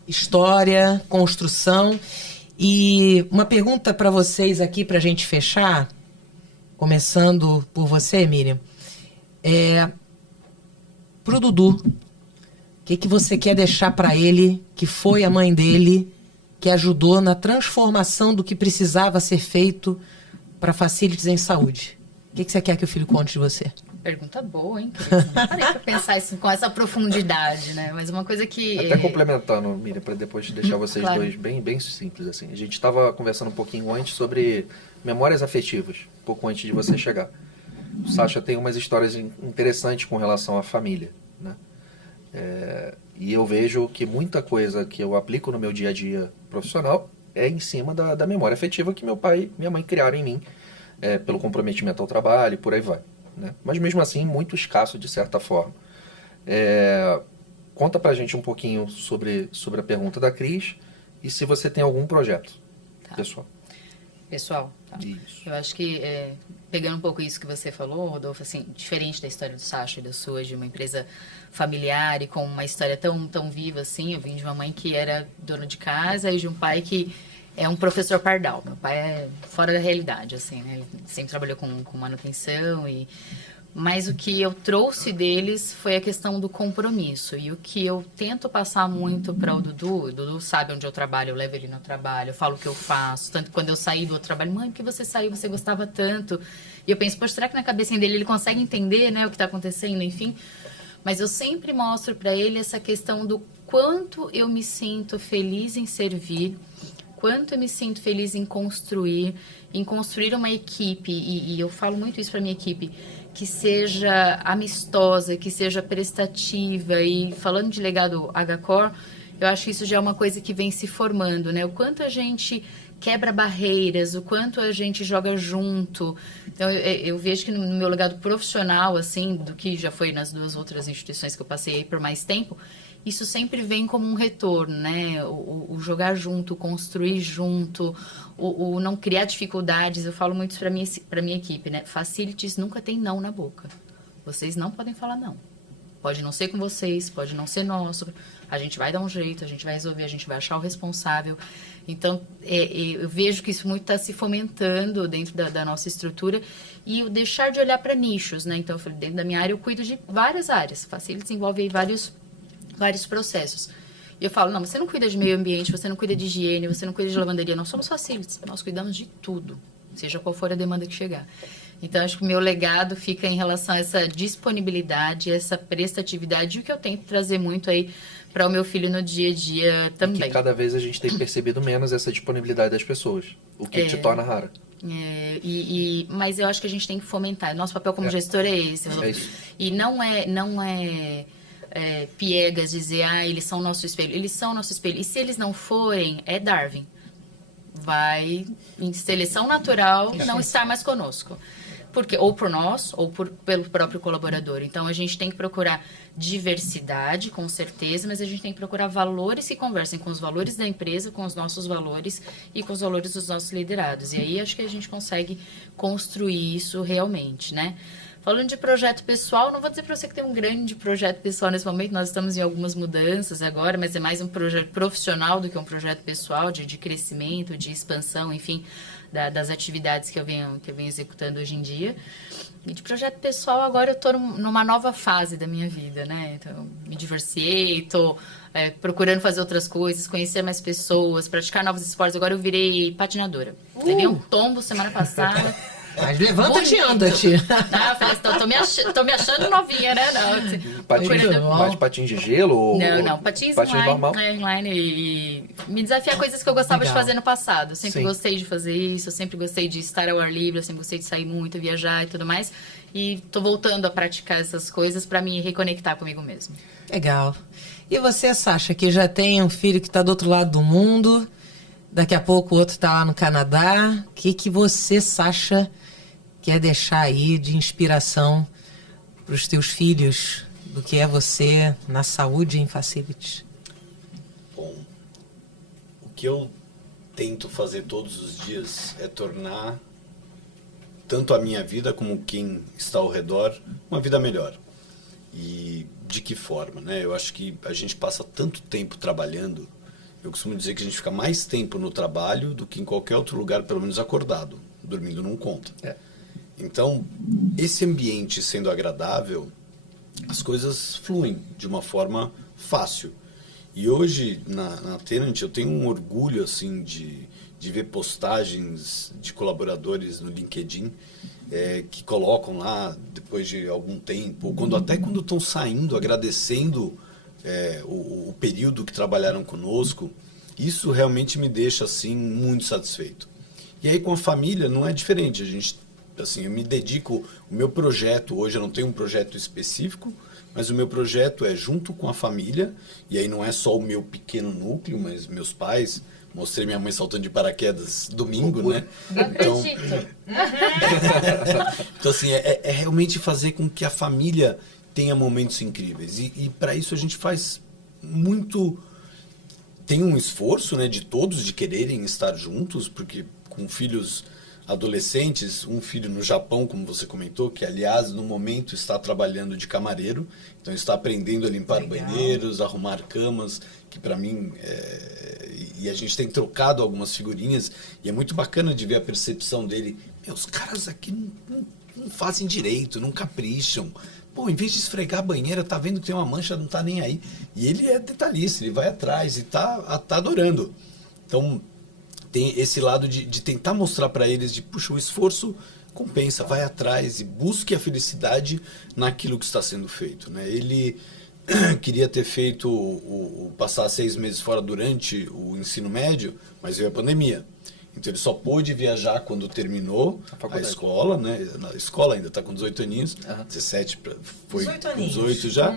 história, construção. E uma pergunta para vocês aqui, para a gente fechar, começando por você, Miriam, pro Dudu, o que você quer deixar para ele, que foi a mãe dele, que ajudou na transformação do que precisava ser feito para facilities em saúde? O que você quer que o filho conte de você? Pergunta boa, hein, Cris? Não parei pra pensar isso com essa profundidade, né? Mas uma coisa que... Até complementando, Miriam, para depois deixar vocês claro. dois bem simples assim. A gente estava conversando um pouquinho antes sobre memórias afetivas, um pouco antes de você chegar. O Sacha tem umas histórias interessantes com relação à família, né? E eu vejo que muita coisa que eu aplico no meu dia a dia profissional é em cima da memória afetiva que meu pai e minha mãe criaram em mim, pelo comprometimento ao trabalho e por aí vai, né? Mas mesmo assim, muito escasso de certa forma. Conta pra gente um pouquinho sobre a pergunta da Cris e se você tem algum projeto pessoal. Pessoal, tá. Isso. Eu acho que, pegando um pouco isso que você falou, Rodolfo, assim, diferente da história do Sacha e da sua, de uma empresa familiar e com uma história tão viva assim, eu vim de uma mãe que era dona de casa e de um pai que é um professor pardal. Meu pai é fora da realidade, assim, né? Ele sempre trabalhou com manutenção Mas o que eu trouxe deles foi a questão do compromisso. E o que eu tento passar muito para o Dudu sabe onde eu trabalho, eu levo ele no trabalho, eu falo o que eu faço. Tanto que quando eu saí do outro trabalho, mãe, por que você saiu? Você gostava tanto. E eu penso, poxa, será que na cabecinha dele ele consegue entender, né, o que está acontecendo, enfim. Mas eu sempre mostro para ele essa questão do quanto eu me sinto feliz em servir, quanto eu me sinto feliz em construir uma equipe. E eu falo muito isso para minha equipe, que seja amistosa, que seja prestativa. E falando de legado HCOR, eu acho que isso já é uma coisa que vem se formando, né? O quanto a gente quebra barreiras, o quanto a gente joga junto. Então, eu vejo que no meu legado profissional, assim, do que já foi nas 2 outras instituições que eu passei aí por mais tempo, isso sempre vem como um retorno, né? O jogar junto, o construir junto, o não criar dificuldades. Eu falo muito isso para minha equipe, né? Facilities nunca tem não na boca. Vocês não podem falar não. Pode não ser com vocês, pode não ser nosso. A gente vai dar um jeito, a gente vai resolver, a gente vai achar o responsável. Então, eu vejo que isso muito está se fomentando dentro da nossa estrutura e o deixar de olhar para nichos, né? Então, eu falei, dentro da minha área, eu cuido de várias áreas. Facilities envolve aí vários processos. E eu falo, não, você não cuida de meio ambiente, você não cuida de higiene, você não cuida de lavanderia. Nós somos facilities, nós cuidamos de tudo, seja qual for a demanda que chegar. Então, acho que o meu legado fica em relação a essa disponibilidade, essa prestatividade, e o que eu tento trazer muito aí para o meu filho no dia a dia também. E que cada vez a gente tem percebido menos essa disponibilidade das pessoas, o que te torna rara. Mas eu acho que a gente tem que fomentar. Nosso papel como gestor é esse. É isso. E não é piegas dizer, eles são nosso espelho. Eles são nosso espelho. E se eles não forem, é Darwin. Vai, em seleção natural, não estar mais conosco. Porque, ou por nós, ou pelo próprio colaborador. Então, a gente tem que procurar diversidade, com certeza, mas a gente tem que procurar valores que conversem com os valores da empresa, com os nossos valores e com os valores dos nossos liderados. E aí, acho que a gente consegue construir isso realmente, né? Falando de projeto pessoal, não vou dizer para você que tem um grande projeto pessoal nesse momento, nós estamos em algumas mudanças agora, mas é mais um projeto profissional do que um projeto pessoal, de crescimento, de expansão, enfim, das atividades que eu venho executando hoje em dia. E de projeto pessoal, agora eu estou numa nova fase da minha vida, né? Então, eu me divorciei, estou procurando fazer outras coisas, conhecer mais pessoas, praticar novos esportes. Agora eu virei patinadora. Levei um tombo semana passada. Mas levanta-te e anda-te. Não, eu falei, tô me achando novinha, né? Mas patins de gelo? Ou não, patins normal? Inline e me desafiar coisas que eu gostava de fazer no passado. Eu sempre Sim. gostei de fazer isso, eu sempre gostei de estar ao ar livre, eu sempre gostei de sair muito, viajar e tudo mais. E tô voltando a praticar essas coisas para me reconectar comigo mesmo. Legal. E você, Sacha, que já tem um filho que está do outro lado do mundo, daqui a pouco o outro está lá no Canadá. O que você, Sacha, quer deixar aí de inspiração para os teus filhos do que é você na saúde em Facilities? Bom, o que eu tento fazer todos os dias é tornar tanto a minha vida como quem está ao redor uma vida melhor. E de que forma, né? Eu acho que a gente passa tanto tempo trabalhando. Eu costumo dizer que a gente fica mais tempo no trabalho do que em qualquer outro lugar, pelo menos acordado. Dormindo não conta. Então, esse ambiente sendo agradável, as coisas fluem de uma forma fácil. E hoje, na Tenant, eu tenho um orgulho assim, de ver postagens de colaboradores no LinkedIn que colocam lá depois de algum tempo, até quando estão saindo, agradecendo o período que trabalharam conosco, isso realmente me deixa assim muito satisfeito. E aí com a família não é diferente, eu me dedico, o meu projeto hoje, eu não tenho um projeto específico, mas o meu projeto é junto com a família, e aí não é só o meu pequeno núcleo, mas meus pais, mostrei minha mãe saltando de paraquedas domingo, né? Não acredito. Então assim, é realmente fazer com que a família tenha momentos incríveis, e para isso a gente faz muito, tem um esforço, né, de todos de quererem estar juntos, porque com filhos adolescentes, um filho no Japão, como você comentou, que aliás no momento está trabalhando de camareiro, então está aprendendo a limpar banheiros, arrumar camas, que para mim e a gente tem trocado algumas figurinhas, e é muito bacana de ver a percepção dele. Os caras aqui não fazem direito, não capricham. Pô, em vez de esfregar a banheira, tá vendo que tem uma mancha, não tá nem aí. E ele é detalhista, ele vai atrás e tá adorando. Então tem esse lado de tentar mostrar para eles puxa, o esforço compensa, vai atrás e busque a felicidade naquilo que está sendo feito, né? Ele queria ter feito passar 6 meses fora durante o ensino médio, mas veio a pandemia. Então ele só pôde viajar quando terminou a escola, né? Na escola ainda está com 18 aninhos, 17 foi 18 já.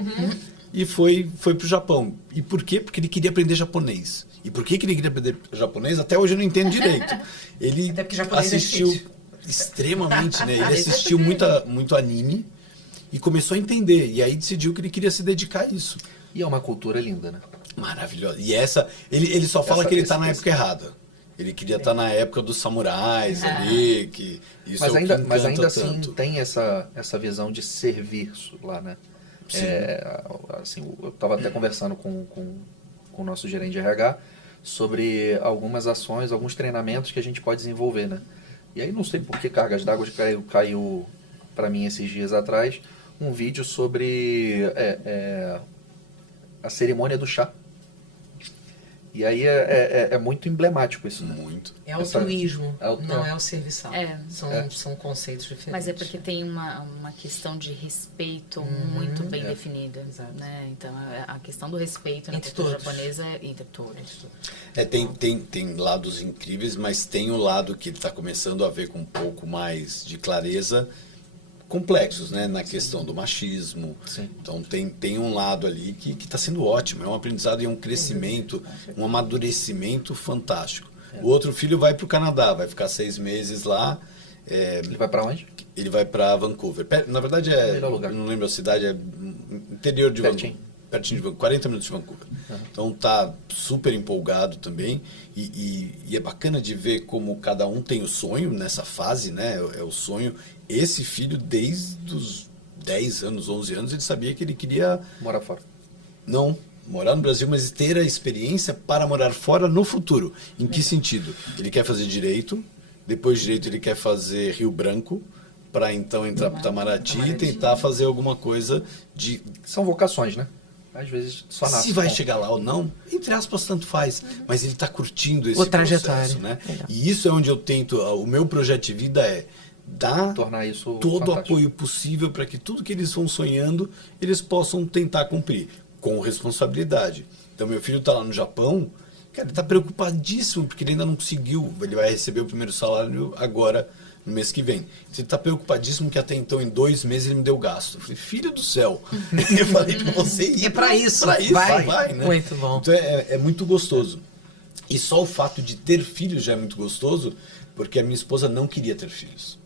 E foi para o Japão. E por quê? Porque ele queria aprender japonês. E por que ele queria aprender japonês? Até hoje eu não entendo direito. Ele assistiu extremamente, né? Ele assistiu muito anime e começou a entender. E aí decidiu que ele queria se dedicar a isso. E é uma cultura linda, né? Maravilhosa. E ele só fala que ele está na época errada. Ele queria estar na época dos samurais ali, que isso mas ainda assim tanto. Tem essa visão de serviço lá, né? Assim, eu estava até conversando com o nosso gerente de RH sobre algumas ações, alguns treinamentos que a gente pode desenvolver, né? E aí não sei por que cargas d'água caiu para mim esses dias atrás um vídeo sobre a cerimônia do chá. E aí é muito emblemático isso, né? Muito. É altruísmo, não é é o serviçal. São conceitos diferentes. Mas é porque tem uma questão de respeito muito bem definida. Né? Então, a questão do respeito na cultura japonesa é entre todos. Tem lados incríveis, mas tem o lado que ele está começando a ver com um pouco mais de clareza, complexos, né, na questão do machismo. Sim. Então tem um lado ali que está sendo ótimo, é um aprendizado e um crescimento, um amadurecimento fantástico. O outro filho vai para o Canadá, vai ficar 6 meses lá. Ele vai para onde? Ele vai para Vancouver. Na verdade não lembro a cidade, é interior de Vancouver. Pertinho de Vancouver, 40 minutos de Vancouver. Então tá super empolgado também e é bacana de ver como cada um tem o sonho nessa fase, né? É o sonho. Esse filho, desde os 10 anos, 11 anos, ele sabia que ele queria... Morar fora. Não, morar no Brasil, mas ter a experiência para morar fora no futuro. Em que sentido? Ele quer fazer direito, depois de direito ele quer fazer Rio Branco, para então entrar para Itamaraty e tentar fazer alguma coisa de... São vocações, né? Às vezes só nasce. Se vai chegar lá ou não, entre aspas, tanto faz. Mas ele está curtindo esse processo, né? E isso é onde eu tento... O meu projeto de vida é dar tornar isso todo o fantástico. apoio possível para que tudo que eles vão sonhando, eles possam tentar cumprir, com responsabilidade. Então, meu filho está lá no Japão, cara, ele está preocupadíssimo, porque ele ainda não conseguiu, ele vai receber o primeiro salário agora, no mês que vem. Ele está preocupadíssimo que até então, em 2 meses, ele me deu gasto. Eu falei, filho do céu, eu falei para você ir. É para isso, vai, né? Muito bom. Então, é muito gostoso. E só o fato de ter filhos já é muito gostoso, porque a minha esposa não queria ter filhos.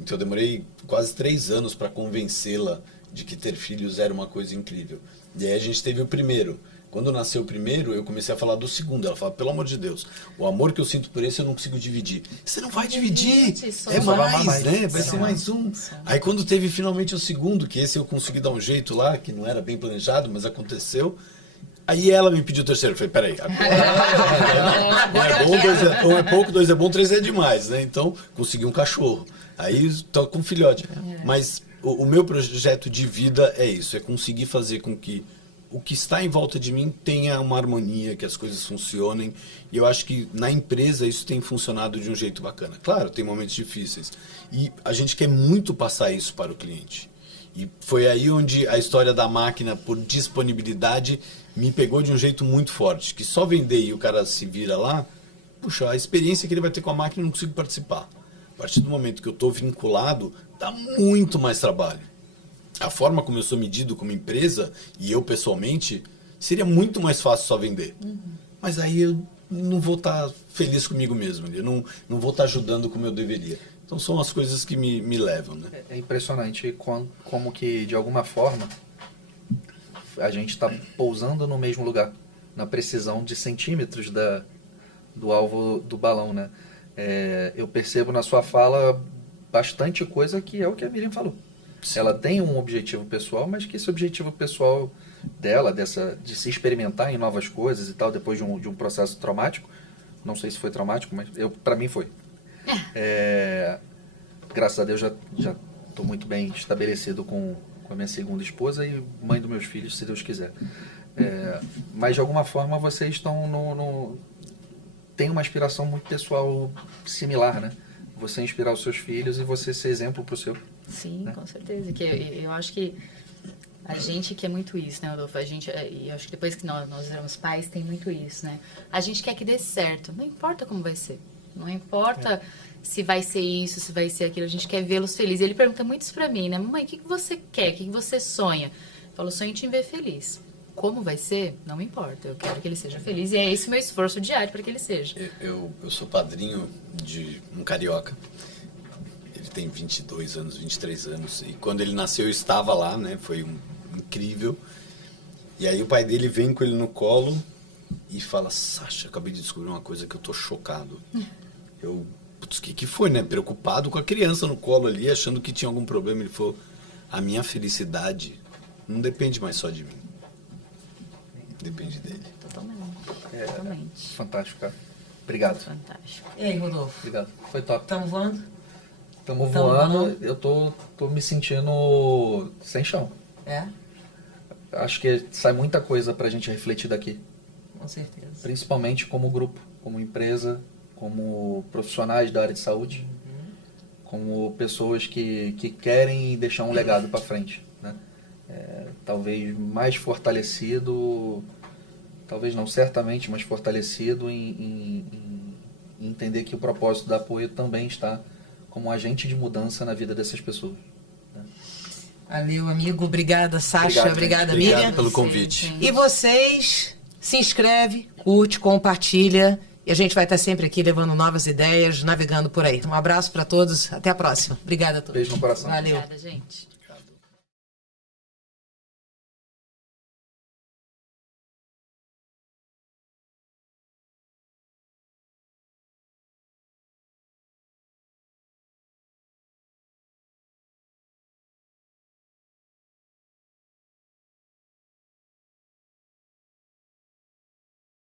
Então eu demorei quase 3 anos para convencê-la de que ter filhos era uma coisa incrível. E aí a gente teve o primeiro. Quando nasceu o primeiro, eu comecei a falar do segundo. Ela falava, pelo amor de Deus, o amor que eu sinto por esse eu não consigo dividir. Você não vai dividir, é mais, né? Vai ser mais um. Aí quando teve finalmente o segundo, que esse eu consegui dar um jeito lá, que não era bem planejado, mas aconteceu. Aí ela me pediu o terceiro. Eu falei, peraí, agora um é pouco, 2 é bom, 3 é demais, né? Então, consegui um cachorro. Aí estou com um filhote. Mas o meu projeto de vida é isso, é conseguir fazer com que o que está em volta de mim tenha uma harmonia, que as coisas funcionem. E eu acho que na empresa isso tem funcionado de um jeito bacana. Claro, tem momentos difíceis. E a gente quer muito passar isso para o cliente. E foi aí onde a história da máquina, por disponibilidade, me pegou de um jeito muito forte. Que só vender e o cara se vira lá, puxa, a experiência que ele vai ter com a máquina eu não consigo participar. A partir do momento que eu estou vinculado, dá muito mais trabalho. A forma como eu sou medido como empresa, e eu pessoalmente, seria muito mais fácil só vender. Mas aí eu não vou estar feliz comigo mesmo, eu não vou estar ajudando como eu deveria. Então são as coisas que me levam, né? É impressionante como que, de alguma forma, a gente está pousando no mesmo lugar, na precisão de centímetros do alvo do balão, né? Eu percebo na sua fala bastante coisa que é o que a Miriam falou. Sim. Ela tem um objetivo pessoal, mas que esse objetivo pessoal dela, de se experimentar em novas coisas e tal, depois de um processo traumático, não sei se foi traumático, mas para mim foi. Graças a Deus já estou muito bem estabelecido com a minha segunda esposa e mãe dos meus filhos, se Deus quiser. Mas de alguma forma vocês estão tem uma inspiração muito pessoal similar, né? Você inspirar os seus filhos e você ser exemplo para o seu. Sim, né? com certeza. Eu acho que a gente quer muito isso, né, Rodolfo? E eu acho que depois que nós viramos pais, tem muito isso, né? A gente quer que dê certo, não importa como vai ser. Não importa se vai ser isso, se vai ser aquilo, a gente quer vê-los felizes. Ele pergunta muito isso pra mim, né? Mamãe, o que você quer? O que você sonha? Eu falo, sonho em te ver feliz. Como vai ser? Não me importa. Eu quero que ele seja feliz. E é esse o meu esforço diário para que ele seja. Eu sou padrinho de um carioca. Ele tem 22 anos, 23 anos. E quando ele nasceu, eu estava lá, né? Foi incrível. E aí o pai dele vem com ele no colo e fala, Sasha, acabei de descobrir uma coisa que eu tô chocado. Eu, putz, que foi, né? Preocupado com a criança no colo ali, achando que tinha algum problema. Ele falou, a minha felicidade não depende mais só de mim. Depende dele. Totalmente. Totalmente. Fantástico, cara. Obrigado. Fantástico. E aí, Rodolfo? Obrigado. Foi top. Estamos voando? Estamos Tamo voando. voando. Eu tô me sentindo sem chão. Acho que sai muita coisa pra gente refletir daqui. Com certeza. Principalmente como grupo, como empresa, como profissionais da área de saúde, como pessoas que querem deixar um legado para frente, né? Talvez mais fortalecido, talvez não certamente, mas fortalecido em entender que o propósito da Apoio também está como agente de mudança na vida dessas pessoas. Valeu, amigo. Obrigada, Sasha. Obrigado, Obrigada, Obrigado Miriam. pelo convite. E vocês, se inscreve, curte, compartilha. E a gente vai estar sempre aqui levando novas ideias, navegando por aí. Um abraço para todos. Até a próxima. Obrigada a todos. Beijo no coração. Valeu. Obrigada, gente.